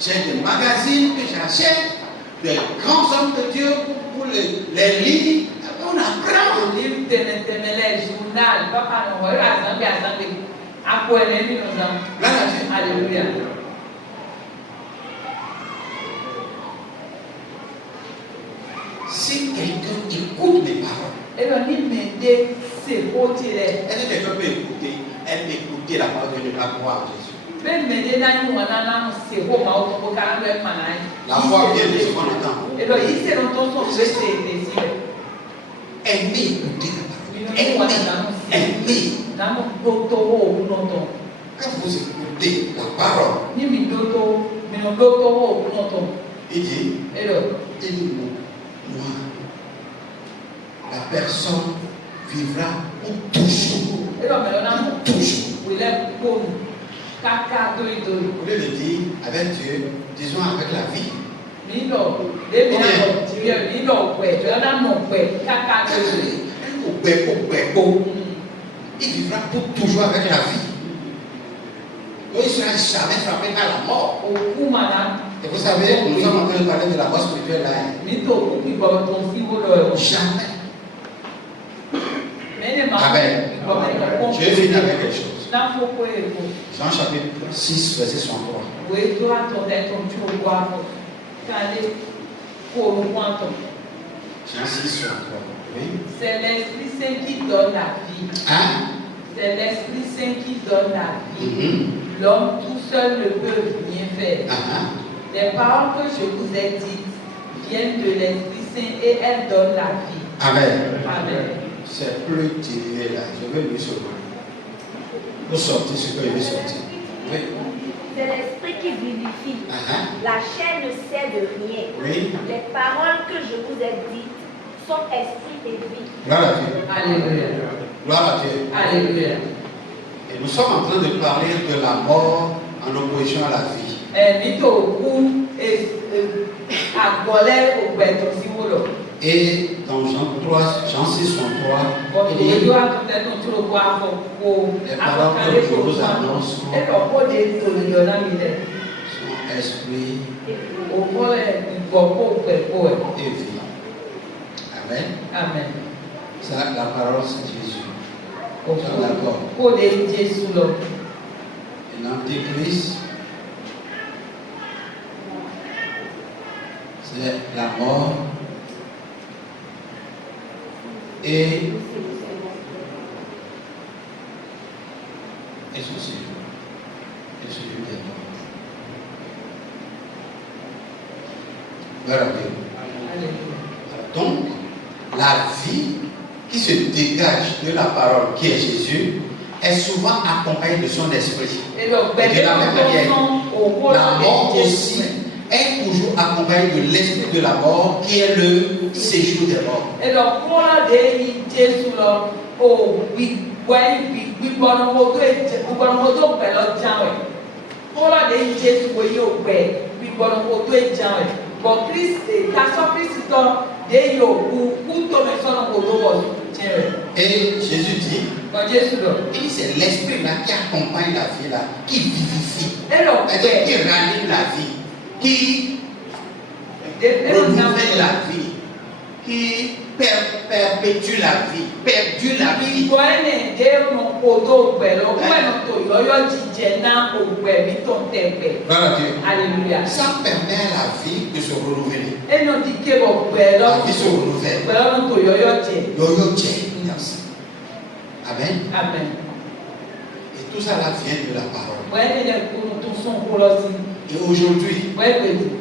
J'ai des magazines que j'achète, des grands hommes de Dieu pour les lire. On apprend. Le livre les journal, papa, on va Alléluia. Si quelqu'un écoute mes paroles, est-ce que quelqu'un peut écouter? Elle peut écouter la parole de Dieu, ne pas croire en Jésus. La foi vient de ce qu'on entend. Aimer écouter la parole. Aimer. Quand vous écoutez la parole, il dit, moi, la personne vivra pour toujours. Pour toujours. Au lieu de dire avec Dieu, disons avec la vie. Il vivra pour toujours avec la vie. Il ne sera jamais frappé par la mort. Et vous savez, nous sommes en train de parler de la mort spirituelle là. Jamais. Amen. Je vais finir avec quelque chose. Jean chapitre 6, verset 63. Jean 6, 63. Oui. C'est l'Esprit Saint qui donne la vie. Hein? C'est l'Esprit Saint qui donne la vie. L'homme tout seul ne peut rien faire. Les paroles que je vous ai dites viennent de l'Esprit Saint et elles donnent la vie. Amen. Amen. C'est plus tiré là. Je vais lui sauver. Vous sortez ce que je vais sortir. Oui. C'est l'Esprit qui vivifie. La chair ne sait de rien. Oui. Les paroles que je vous ai dites sont esprit et vie. Gloire à Dieu. Alléluia. Gloire à Dieu. Alléluia. Et nous sommes en train de parler de la mort en opposition à la vie. Et dans Jean 3, Jean 6, 63, il dit, les paroles que je vous annonce sont esprit et vie. Amen. Amen. Ça, la parole, c'est Jésus. D'accord. Et l'antéchrist, c'est la mort et ceci. Et celui des morts. Voilà. Donc, la vie qui se dégage de la parole qui est Jésus est souvent accompagnée de son esprit. Et de la même manière, la mort aussi est toujours accompagnée de l'esprit de la mort qui est le séjour des morts. Et donc, pour la Jésus, et Jésus dit, c'est l'esprit là qui accompagne la vie là, qui vivifie, qui ranime la vie, qui renouvelle la vie, qui perpétue la vie, perdure la vie. Alléluia. Ça permet à la vie de se renouveler. La vie se renouvelle. Amen. Amen. Et tout ça là vient de la parole. Et aujourd'hui,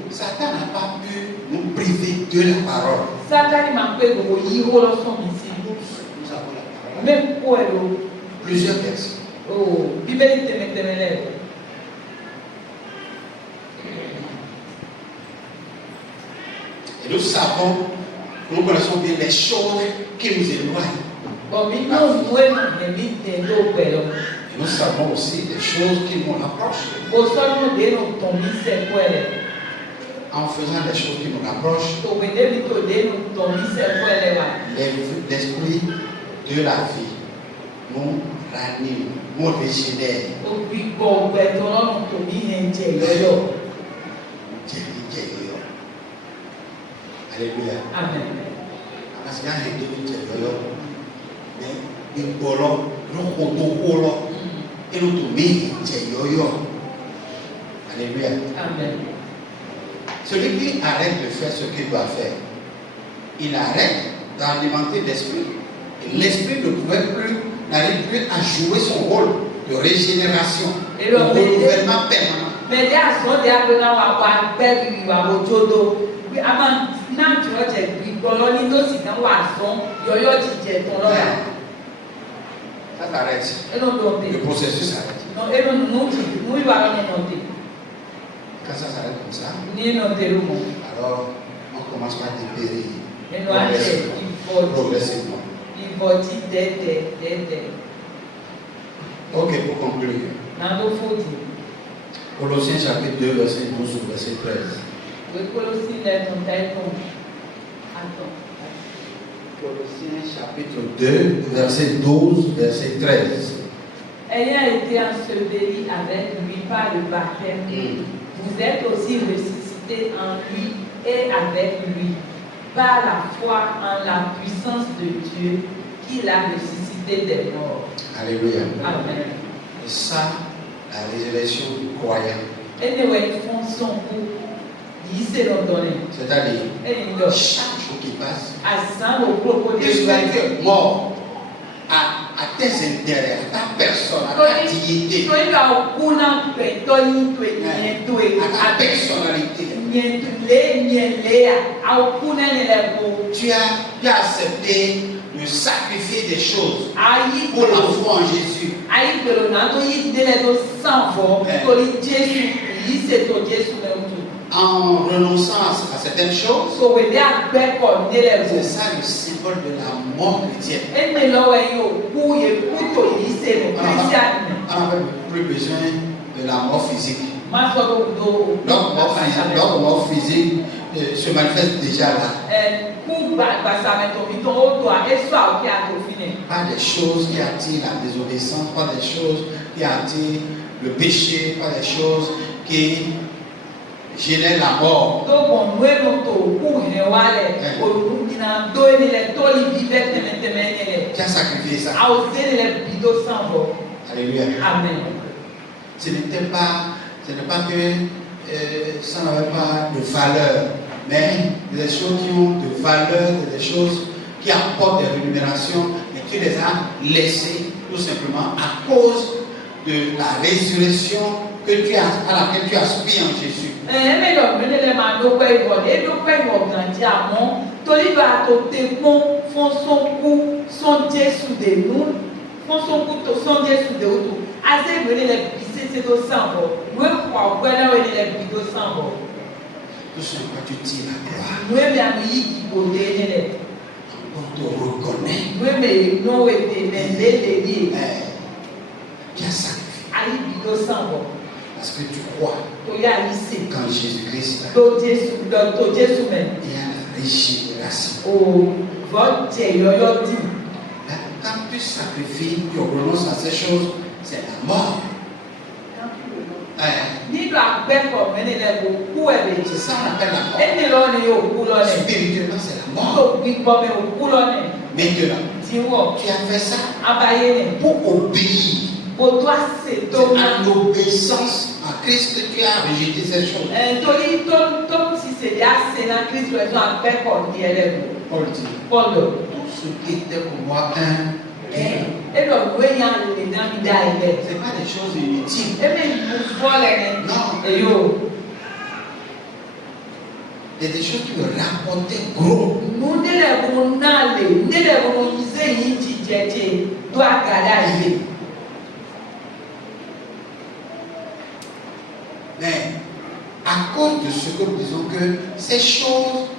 Satan n'a pas pu nous priver de la parole. Nous avons la parole. Plusieurs versets. Et nous savons, nous connaissons bien les choses qui nous éloignent. Et nous savons aussi les choses qui nous rapprochent. En faisant les choses qui nous rapprochent, l'esprit de la vie nous ranime, nous régénère. Alléluia. Amen. Parce qu'il y a un Alléluia. Amen. Celui qui arrête de faire ce qu'il doit faire, il arrête d'alimenter l'esprit. Et l'esprit n'arrive plus à jouer son rôle de régénération, de renouvellement permanent. Ça s'arrête. Le processus s'arrête. Quand ça s'arrête comme ça, alors on commence par dépérir progressivement. Ok, pour conclure. Colossiens chapitre 2, verset 12 ou verset 13. Colossiens chapitre 2, verset 12, verset 13. Ayant été enseveli avec lui par le baptême, vous êtes aussi ressuscités en lui et avec lui, par la foi en la puissance de Dieu qui l'a ressuscité des morts. Alléluia. Amen. Et ça, la résurrection du croyant. C'est-à-dire, chaque jour qui passe, puisque tu es mort à tes intérêts, à ta personne, à ta dignité, à ta personnalité, tu as accepté de sacrifier des choses pour la foi en Jésus. En renonçant à certaines choses, c'est ça le symbole de la mort chrétienne. On n'a plus besoin de la mort physique. Notre mort physique se manifeste déjà là. Pas des choses qui attirent la désobéissance, pas des choses qui attirent le péché, pas des choses qui génèrent la mort. Tu as sacrifié ça. Alléluia. Amen. Ce n'est pas que ça n'avait pas de valeur, mais des choses qui ont de valeur, des choses qui apportent des rémunérations, et tu les as laissées tout simplement à cause de la résurrection à laquelle tu aspires en Jésus. Tout ce quoi tu tires la gloire. On te reconnaît. Tu as sacrifié. Parce que tu crois qu'en Jésus-Christ, il y a la régénération. Quand tu sacrifies, tu renonces à ces choses, c'est la mort. C'est ça qu'on appelle la mort. Spirituellement, c'est la mort. Maintenant, tu as fait ça pour obéir. C'est en obéissance à Christ que tu as rejeté ces choses. Paul dit, tout ce qui était pour moi un bien. C'est pas des choses inutiles. Non. Il y a des choses qui me rapportaient gros. Mais à cause de ce que nous disons que ces choses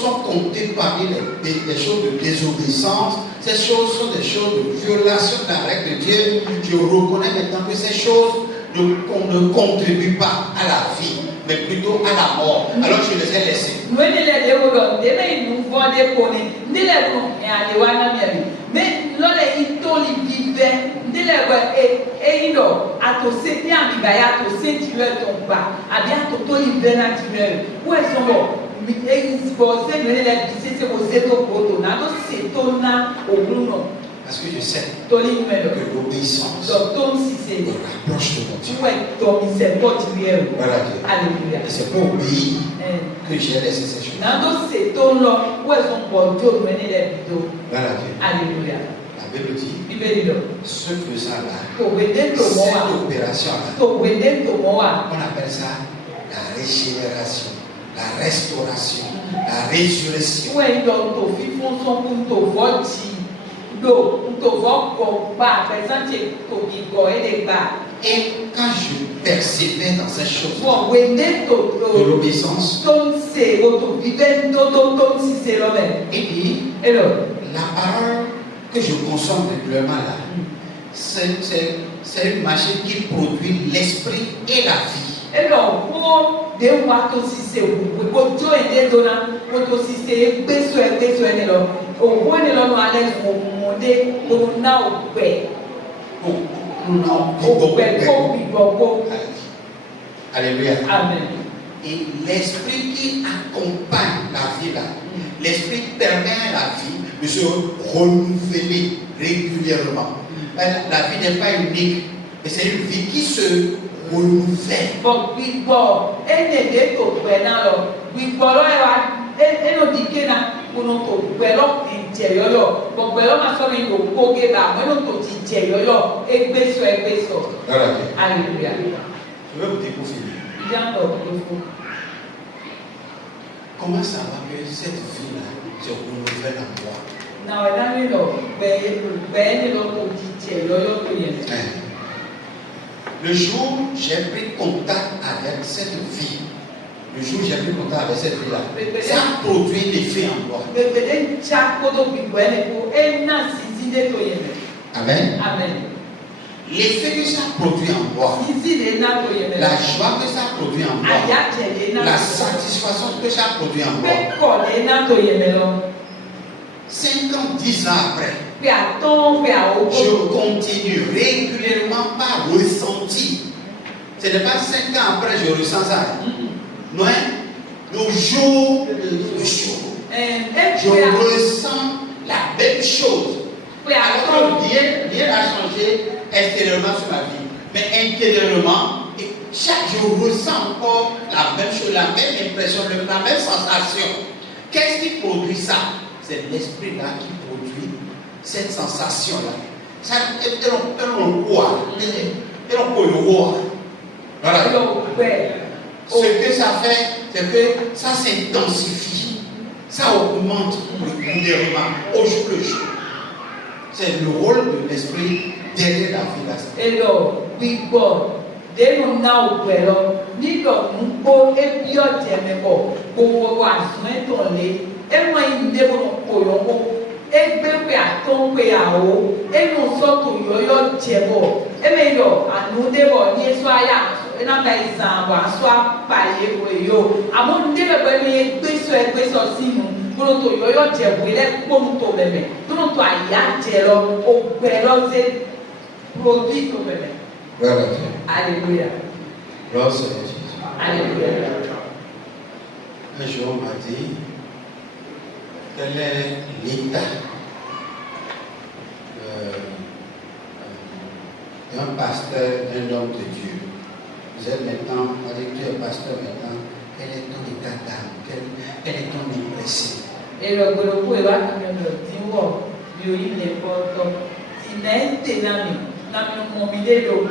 sont comptées parmi les choses de désobéissance, ces choses sont des choses de violation de la règle de Dieu. Je reconnais maintenant que ces choses ne contribuent pas à la vie, mais plutôt à la mort. Alors je les ai laissées. Parce que je sais que l'obéissance me rapproche de mon Dieu. Voilà Dieu. Alléluia. Et c'est pour obéir que j'ai laissé ces choses. Voilà Dieu. Alléluia. La Bible dit, ce faisant-là, cette opération-là, on appelle ça la régénération, la restauration, la résurrection. Et quand je persévère dans ces choses de l'obéissance, et puis la parole que je consomme régulièrement là, c'est une machine qui produit l'esprit et la vie. Alléluia. Amen. Et l'esprit qui accompagne la vie là, l'esprit permet à la vie de se renouveler régulièrement. La vie n'est pas unique. Mais c'est une vie qui se renouvelle. Alléluia. Je vais vous dire pour finir. Comment ça va que cette vie-là se renouvelle en moi? Le jour où j'ai pris contact avec cette vie, ça a produit l'effet en moi. Amen. L'effet que ça produit en moi, la joie que ça produit en moi, la satisfaction que ça produit en moi, 5 ans, 10 ans après, je continue régulièrement par ressentir. Ce n'est pas 5 ans après je ressens ça. Non, le jour le jour, je ressens la même chose. Alors rien n'a changé extérieurement sur ma vie, mais intérieurement, chaque jour je ressens encore la même chose, la même impression, la même sensation. Qu'est-ce qui produit ça? C'est l'esprit-là qui produit cette sensation-là. Ça, voilà. Ce que ça fait, c'est que ça s'intensifie, ça augmente régulièrement au jour le jour. C'est le rôle de l'esprit derrière la vie là. Alléluia. Alléluia. Un jour on m'a dit quel est l'état d'un pasteur, d'un homme de Dieu. Vous êtes maintenant, on dit que tu es pasteur maintenant, quel est ton état d'âme, quelle est ton impression? Et le groupe est là, comme le diwo, lui n'est pas comme il n'est tenami, n'a pas mobilé l'eau.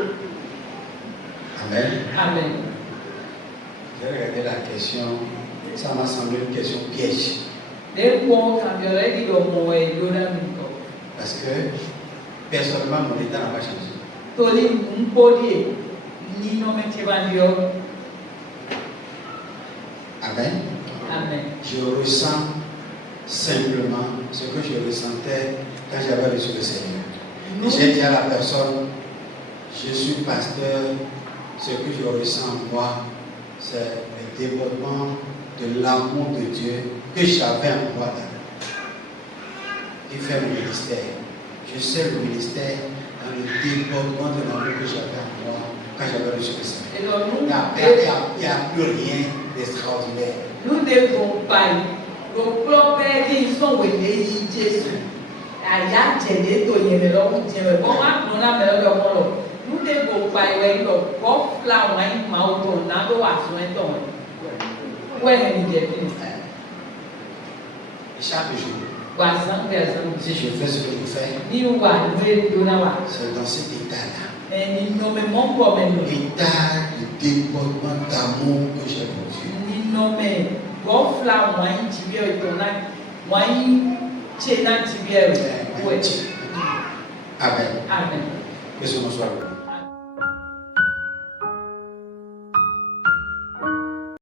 Amen. Amen. J'ai regardé la question, ça m'a semblé une question piège. Parce que personnellement, mon état n'a pas changé. Amen. Amen. Je ressens simplement ce que je ressentais quand j'avais reçu le Seigneur. J'ai dit à la personne, je suis pasteur, ce que je ressens en moi, c'est le développement de l'amour de Dieu que j'avais en moi. Il fait le ministère. Je sais le ministère dans le développement de l'amour que j'avais en moi quand j'avais reçu le Seigneur. Il n'y a plus rien d'extraordinaire. Nous devons pas. Le propre ils sont venus Jésus. Aya jẹ̀dẹ̀ tó yẹn lọ kó jẹun kó wá kó náà bẹ̀rẹ̀ lọ kó lọ. Nous devons pas y aller lọ kó fila wọn yìí máa wọ tó náà tó wà fún ẹ tó wọn. Wọ́n yẹn ní jẹ̀bi. Chaque jour. Si je fais ce que je fais. C'est dans cet état-là. État de développement d'amour que j'ai pour Dieu. Amen. Amen. Que ce soit.